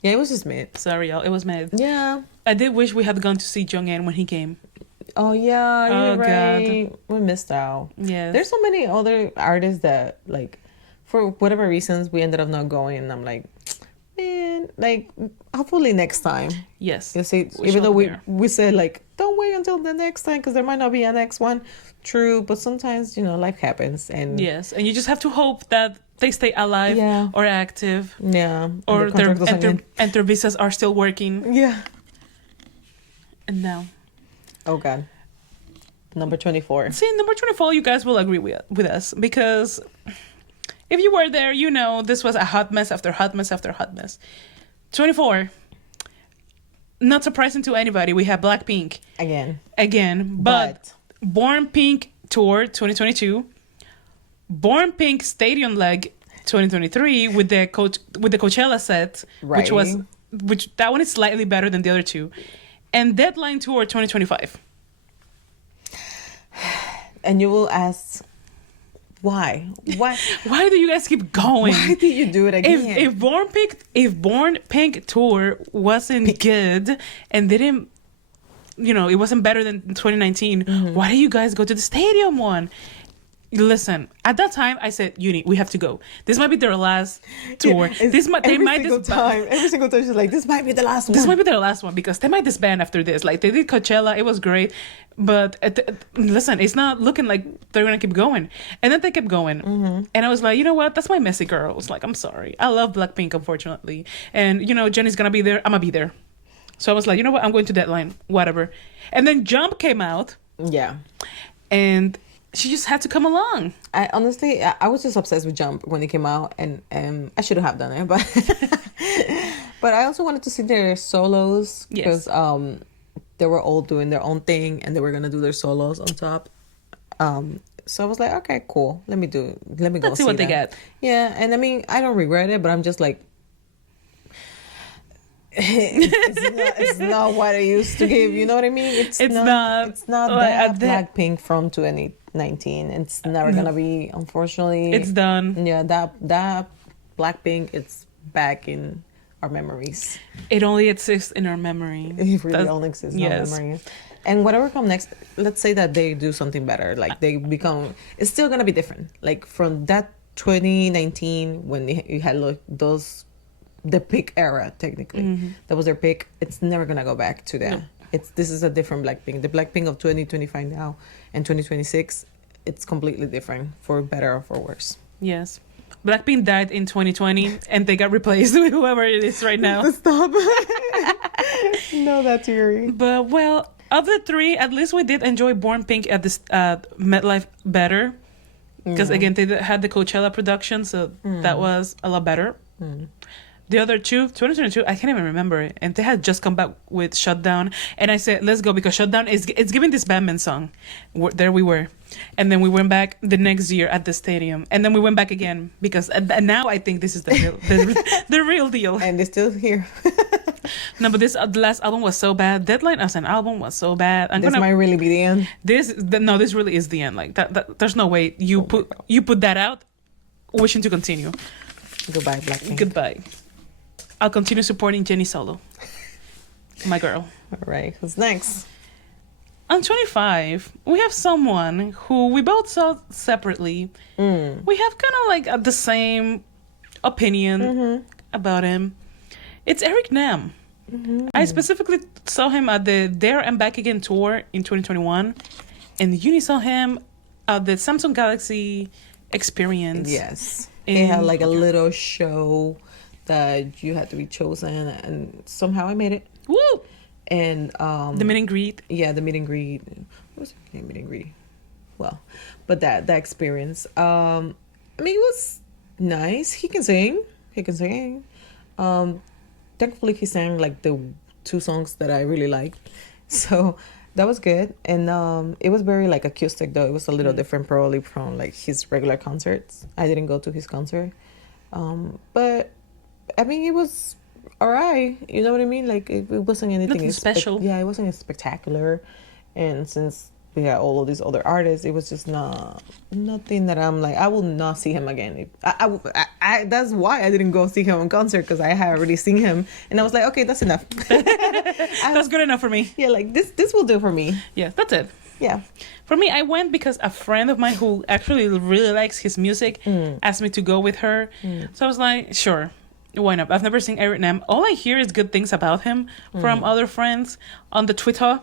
Yeah, it was just mid. Sorry, y'all. It was mad. Yeah. I did wish we had gone to see Jongin when he came. Oh yeah, Oh, you're God. right. We missed out. Yes. There's so many other artists that like, for whatever reasons, we ended up not going, and I'm like, man, like hopefully next time. Yes. You see, We even shall though be we there. we said like, don't wait until the next time because there might not be a next one. True, but sometimes life happens, and Yes, and you just have to hope that they stay alive Yeah. or active, yeah, and or the contract doesn't end. their visas are still working. Yeah. And now, Oh God. Number 24. see, number 24, you guys will agree with us, because if you were there, you know this was a hot mess after hot mess after hot mess. 24. Not surprising to anybody, we have Blackpink again, but Born Pink Tour 2022, Born Pink Stadium Leg 2023 with the Coachella set, Right. which that one is slightly better than the other two, and Deadline Tour 2025. And you will ask, why? Why? Why do you guys keep going? Why did you do it again? If Born Pink Tour wasn't good and didn't, it wasn't better than 2019, why do you guys go to the stadium one? Listen, at that time I said, Uni, we have to go. This might be their last tour. Yeah, every single time she's like, this might be the last one. This might be their last one, because they might disband after this. Like, they did Coachella, it was great, but listen, it's not looking like they're gonna keep going. And then they kept going, and I was like, you know what? That's my messy girl. I was like, I'm sorry. I love Blackpink, unfortunately, and Jennie's gonna be there. I'm gonna be there. So I was like, you know what? I'm going to Deadline, whatever. And then Jump came out, Yeah. and she just had to come along. I honestly, I was just obsessed with Jump when it came out, and I should have done it, but but I also wanted to see their solos, Yes. because they were all doing their own thing, and they were gonna do their solos on top. So I was like, okay, cool. Let me go. Let's see what they that. get. Yeah, and I mean, I don't regret it, but I'm just like, it's not what I used to give. You know what I mean? It's not like, that Blackpink from 2019. It's never gonna be, unfortunately. It's done. Yeah, that Blackpink, it's back in our memories. It only exists in our memory. It really only exists in our memory. And whatever comes next, let's say that they do something better, like they become, it's still gonna be different. Like from that 2019 when you had like the peak era, technically, that was their peak. It's never gonna go back to that. No. This is a different Blackpink. The Blackpink of 2025 now and 2026, it's completely different, for better or for worse. Yes. Blackpink died in 2020, and they got replaced with whoever it is right now. Stop. No, that theory. But, well, of the three, at least we did enjoy Born Pink at this MetLife better. Because, again, they had the Coachella production, so that was a lot better. The other two, 2022, I can't even remember it. And they had just come back with Shutdown. And I said, let's go, because Shutdown it's giving this Batman song. There we were. And then we went back the next year at the stadium. And then we went back again, because now I think this is the real deal. And they're still here. No, but the last album was so bad. Deadline as an album was so bad. This might really be the end. This really is the end. Like that there's no way you put that out wishing to continue. Goodbye, Blackpink. Goodbye. I'll continue supporting Jennie Solo, my girl. All right, who's next? On 25, we have someone who we both saw separately. We have kind of like the same opinion about him. It's Eric Nam. I specifically saw him at the There and Back Again tour in 2021, and Uni saw him at the Samsung Galaxy Experience. Yes. He had like a little show that you had to be chosen, and somehow I made it. Woo! And The meet and greet. yeah, the meet and greet. What was it? Meet and greet. Well, but that experience. I mean, it was nice. He can sing. Thankfully, he sang like the two songs that I really liked, so that was good. And it was very like acoustic, though. It was a little different, probably from like his regular concerts. I didn't go to his concert, but I mean, it was alright. You know what I mean? Like it wasn't anything Nothing special. Yeah, it wasn't spectacular. And since yeah, all of these other artists, it was just nothing that I'm like, I will not see him again. That's why I didn't go see him in concert, because I had already seen him, and I was like, okay, that's enough. That's good enough for me. Yeah, like this will do for me. Yeah, that's it. Yeah. For me, I went because a friend of mine who actually really likes his music asked me to go with her. So I was like, sure, why not? I've never seen Eric Nam. All I hear is good things about him from other friends on the Twitter.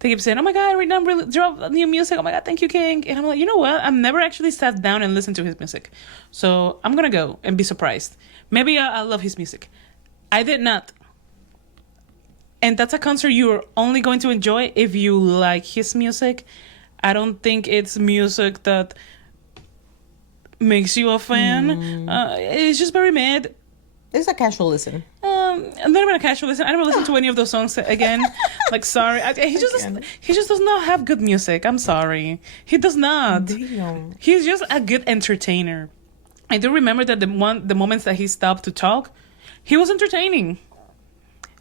They keep saying, oh my God, Eric Nam really dropped new music. Oh my God, thank you, King. And I'm like, you know what? I've never actually sat down and listened to his music. So I'm going to go and be surprised. Maybe I'll love his music. I did not. And that's a concert you're only going to enjoy if you like his music. I don't think it's music that makes you a fan. It's just very mid. It's a casual listen. I'm not even a casual listen. I never listen to any of those songs again. Like, sorry. He just does not have good music. I'm sorry. He does not. Damn. He's just a good entertainer. I do remember that the moments that he stopped to talk, he was entertaining.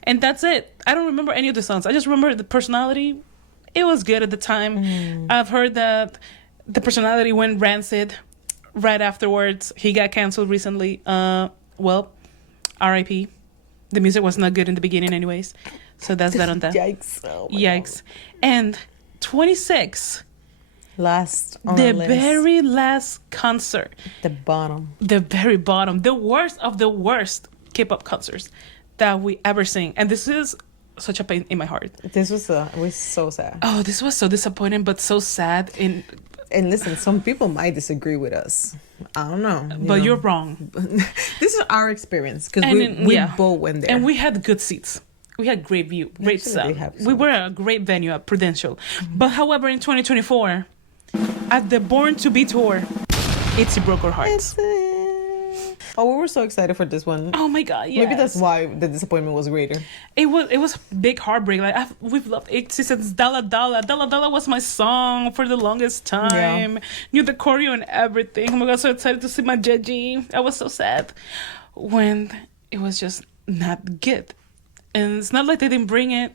And that's it. I don't remember any of the songs. I just remember the personality. It was good at the time. I've heard that the personality went rancid right afterwards. He got canceled recently. Well, R.I.P. The music was not good in the beginning anyways. So that's that on that. Yikes. Oh my Yikes. And 26. Last on The our list. very last concert. The bottom. The very bottom. The worst of the worst K-pop concerts that we ever sing. And this is such a pain in my heart. This was so sad. Oh, this was so disappointing, but so sad. And listen, some people might disagree with us. I don't know. But you're wrong. This is our experience, because we both went there. And we had good seats. We had great view, great sound. We were at a great venue at Prudential. But however, in 2024, at the Born to Be tour, ITZY broke our hearts. Oh, we were so excited for this one. Oh my God, yes. Maybe that's why the disappointment was greater. It was big heartbreak. Like we've loved ITZY since Dalla Dalla. Dalla Dalla was my song for the longest time. Yeah. Knew the choreo and everything. Oh my God, so excited to see my Jeji. I was so sad when it was just not good. And it's not like they didn't bring it.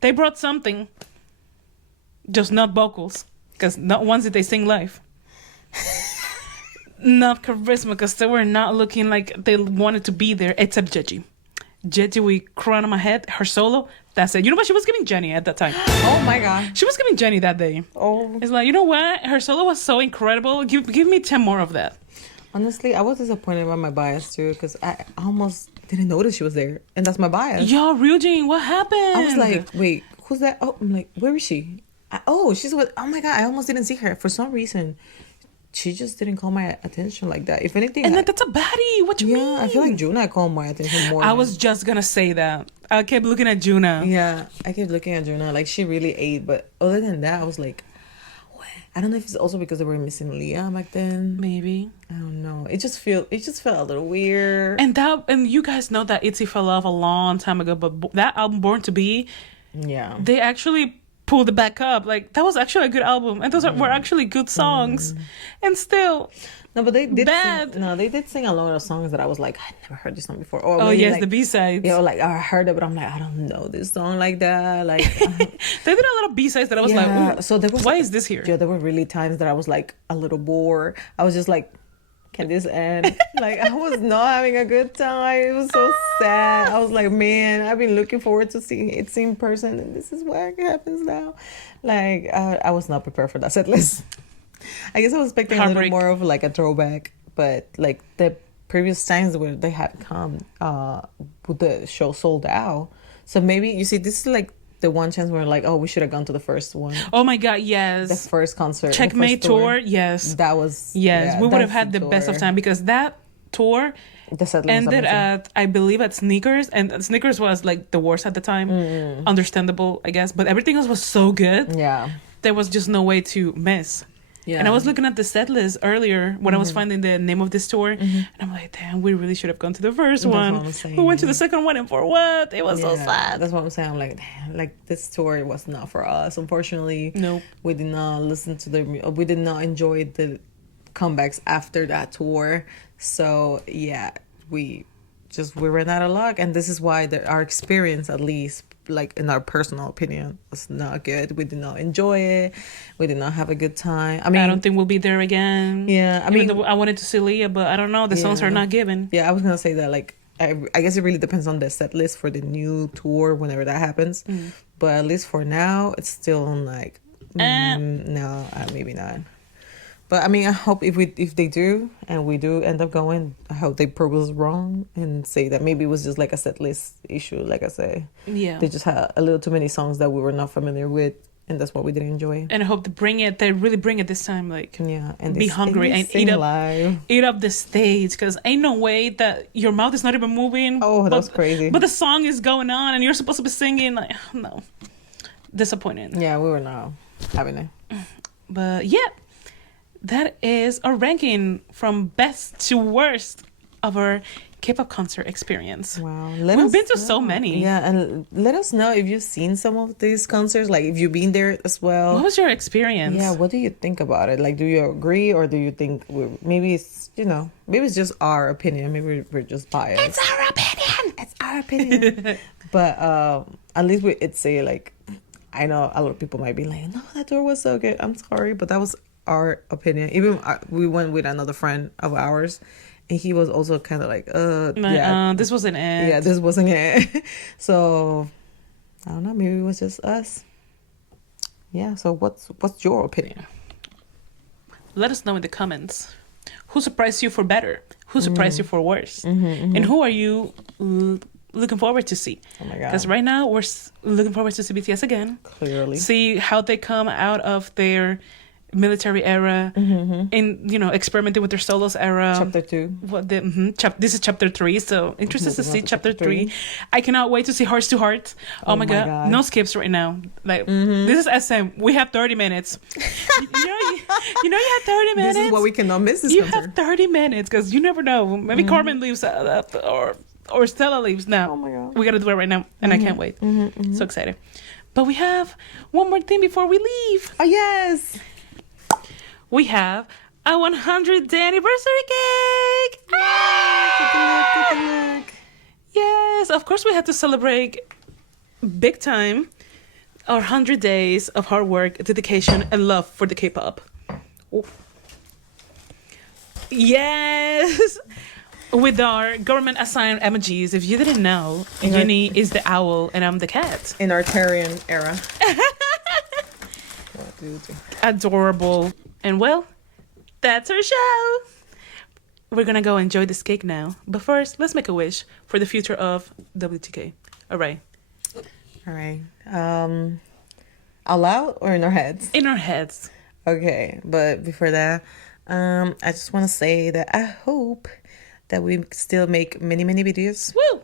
They brought something, just not vocals, because not once did they sing live. Not charisma, because they were not looking like they wanted to be there, except Jeji. Jeji, we crown on my head, her solo, that's it. You know what? She was giving Jenny at that time. Oh my God. She was giving Jenny that day. Oh. It's like, you know what? Her solo was so incredible. Give me 10 more of that. Honestly, I was disappointed by my bias too, because I almost didn't notice she was there. And that's my bias. Yo, Ryujin, what happened? I was like, wait, who's that? Oh, I'm like, where is she? She's with, oh my God, I almost didn't see her. For some reason, she just didn't call my attention like that. If anything, and that's a baddie. What you mean? I feel like Juna called my attention more. I was just gonna say that. I kept looking at Juna. Yeah, I kept looking at Juna. Like, she really ate. But other than that, I was like, what? I don't know if it's also because they were missing Leah back then. Maybe. I don't know. It just felt a little weird. And you guys know that ITZY fell off a long time ago. But that album, Born to Be, yeah, they actually pulled it back up. Like, that was actually a good album, and those were actually good songs. And still, no, but they did bad. They did sing a lot of songs that I was like, I never heard this song before. Or oh yes, like, the B-sides. Yeah, like I heard it, but I'm like, I don't know this song like that. Like, they did a lot of B-sides that I was like, ooh, so there was, why is this here? Yeah, there were really times that I was like a little bored. I was just like, can this end? Like, I was not having a good time. It was so sad. I was like, man, I've been looking forward to seeing it in person, and this is where it happens now. Like, I was not prepared for that set list. I guess I was expecting a little more of like a throwback, but like the previous times where they had come, with the show sold out. So maybe, you see, this is like the one chance where like, oh, we should have gone to the first one. Oh my God, yes. The first concert. Checkmate tour, yes. That was... Yes, yeah, we would have had the best of time, because that tour ended at, I believe, at Sneakers, and Sneakers was like the worst at the time. Understandable, I guess, but everything else was so good. Yeah. There was just no way to miss. Yeah. And I was looking at the set list earlier when I was finding the name of this tour, and I'm like, damn, we really should have gone to the first one. We went to the second one, and for what? It was so sad. That's what I'm saying. I'm like, damn, like, this tour was not for us. Unfortunately, nope. We did not listen to we did not enjoy the comebacks after that tour. So yeah, we just we ran out of luck, and this is why our experience, at least like in our personal opinion, was not good. We did not enjoy it. We did not have a good time. I mean, I don't think we'll be there again. Yeah, I Even mean, though I wanted to see Leah, but I don't know. The songs are not given. Yeah, I was gonna say that. Like, I guess it really depends on the set list for the new tour whenever that happens. But at least for now, it's still like no, maybe not. But I mean, I hope if they do and we do end up going, I hope they prove us wrong and say that maybe it was just like a set list issue. Like I say, Yeah, they just had a little too many songs that we were not familiar with, and that's what we didn't enjoy. and I hope they bring it. They really bring it this time. Like, Yeah, and be hungry and eat up, live. eat up the stage. Because ain't no way that your mouth is not even moving. Oh, but, that's crazy. But the song is going on, and you're supposed to be singing. Like, no, disappointing. Yeah, we were not having it. But yeah, that is our ranking from best to worst of our K-pop concert experience. Wow, We've been to so many. Yeah, and let us know if you've seen some of these concerts. Like, if you've been there as well. What was your experience? Yeah, what do you think about it? Like, do you agree, or do you think maybe it's maybe it's just our opinion? Maybe we're just biased. It's our opinion. It's our opinion. But at least we'd say, like, I know a lot of people might be like, no, that tour was so good. I'm sorry, but that was our opinion. Even we went with another friend of ours, and he was also kind of like, this wasn't it. Yeah, this wasn't it. So I don't know. Maybe it was just us. Yeah. So what's your opinion? Let us know in the comments. Who surprised you for better? Who surprised you for worse? And who are you looking forward to see? Oh my god! Because right now we're looking forward to see BTS again. Clearly, See how they come out of their military era and experimenting with their solos era. chapter 2. This is chapter 3, so interested to Moving see on to chapter chapter 3. I cannot wait to see Hearts to Heart. Oh my god, no skips right now. Like, this is SM. We have 30 minutes. you know you have 30 minutes. This is what we cannot miss. This You concert. have 30 minutes because you never know. Maybe Carmen leaves or Stella leaves. Now Oh my god, we gotta do it right now, and I can't wait. So excited. But we have one more thing before we leave. Oh yes. We have a 100th anniversary cake! Take a look. Yes, of course we had to celebrate big time our 100 days of hard work, dedication, and love for the K-pop. Ooh. Yes! With our government-assigned emojis. If you didn't know, Uni is the owl and I'm the cat. In our Tarian era. Adorable. And well, that's our show. We're gonna go enjoy this cake now. But first, let's make a wish for the future of WTK. All right. Out loud or in our heads? In our heads. Okay, but before that, I just want to say that I hope that we still make many, many videos. Woo!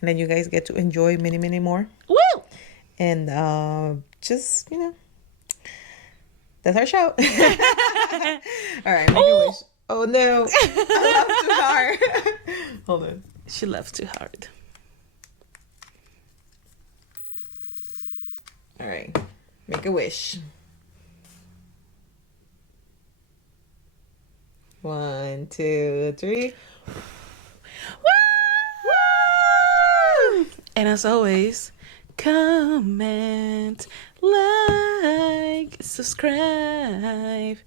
And then you guys get to enjoy many, many more. Woo! And just, that's our show. All right, make a wish. Oh no, I laughed too hard. Hold on. She laughed too hard. All right, make a wish. 1, 2, 3. Woo! And as always, comment, like, subscribe,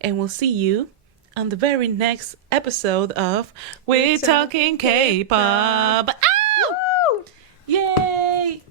and we'll see you on the very next episode of We're Talking K-Pop. Ow! Yay!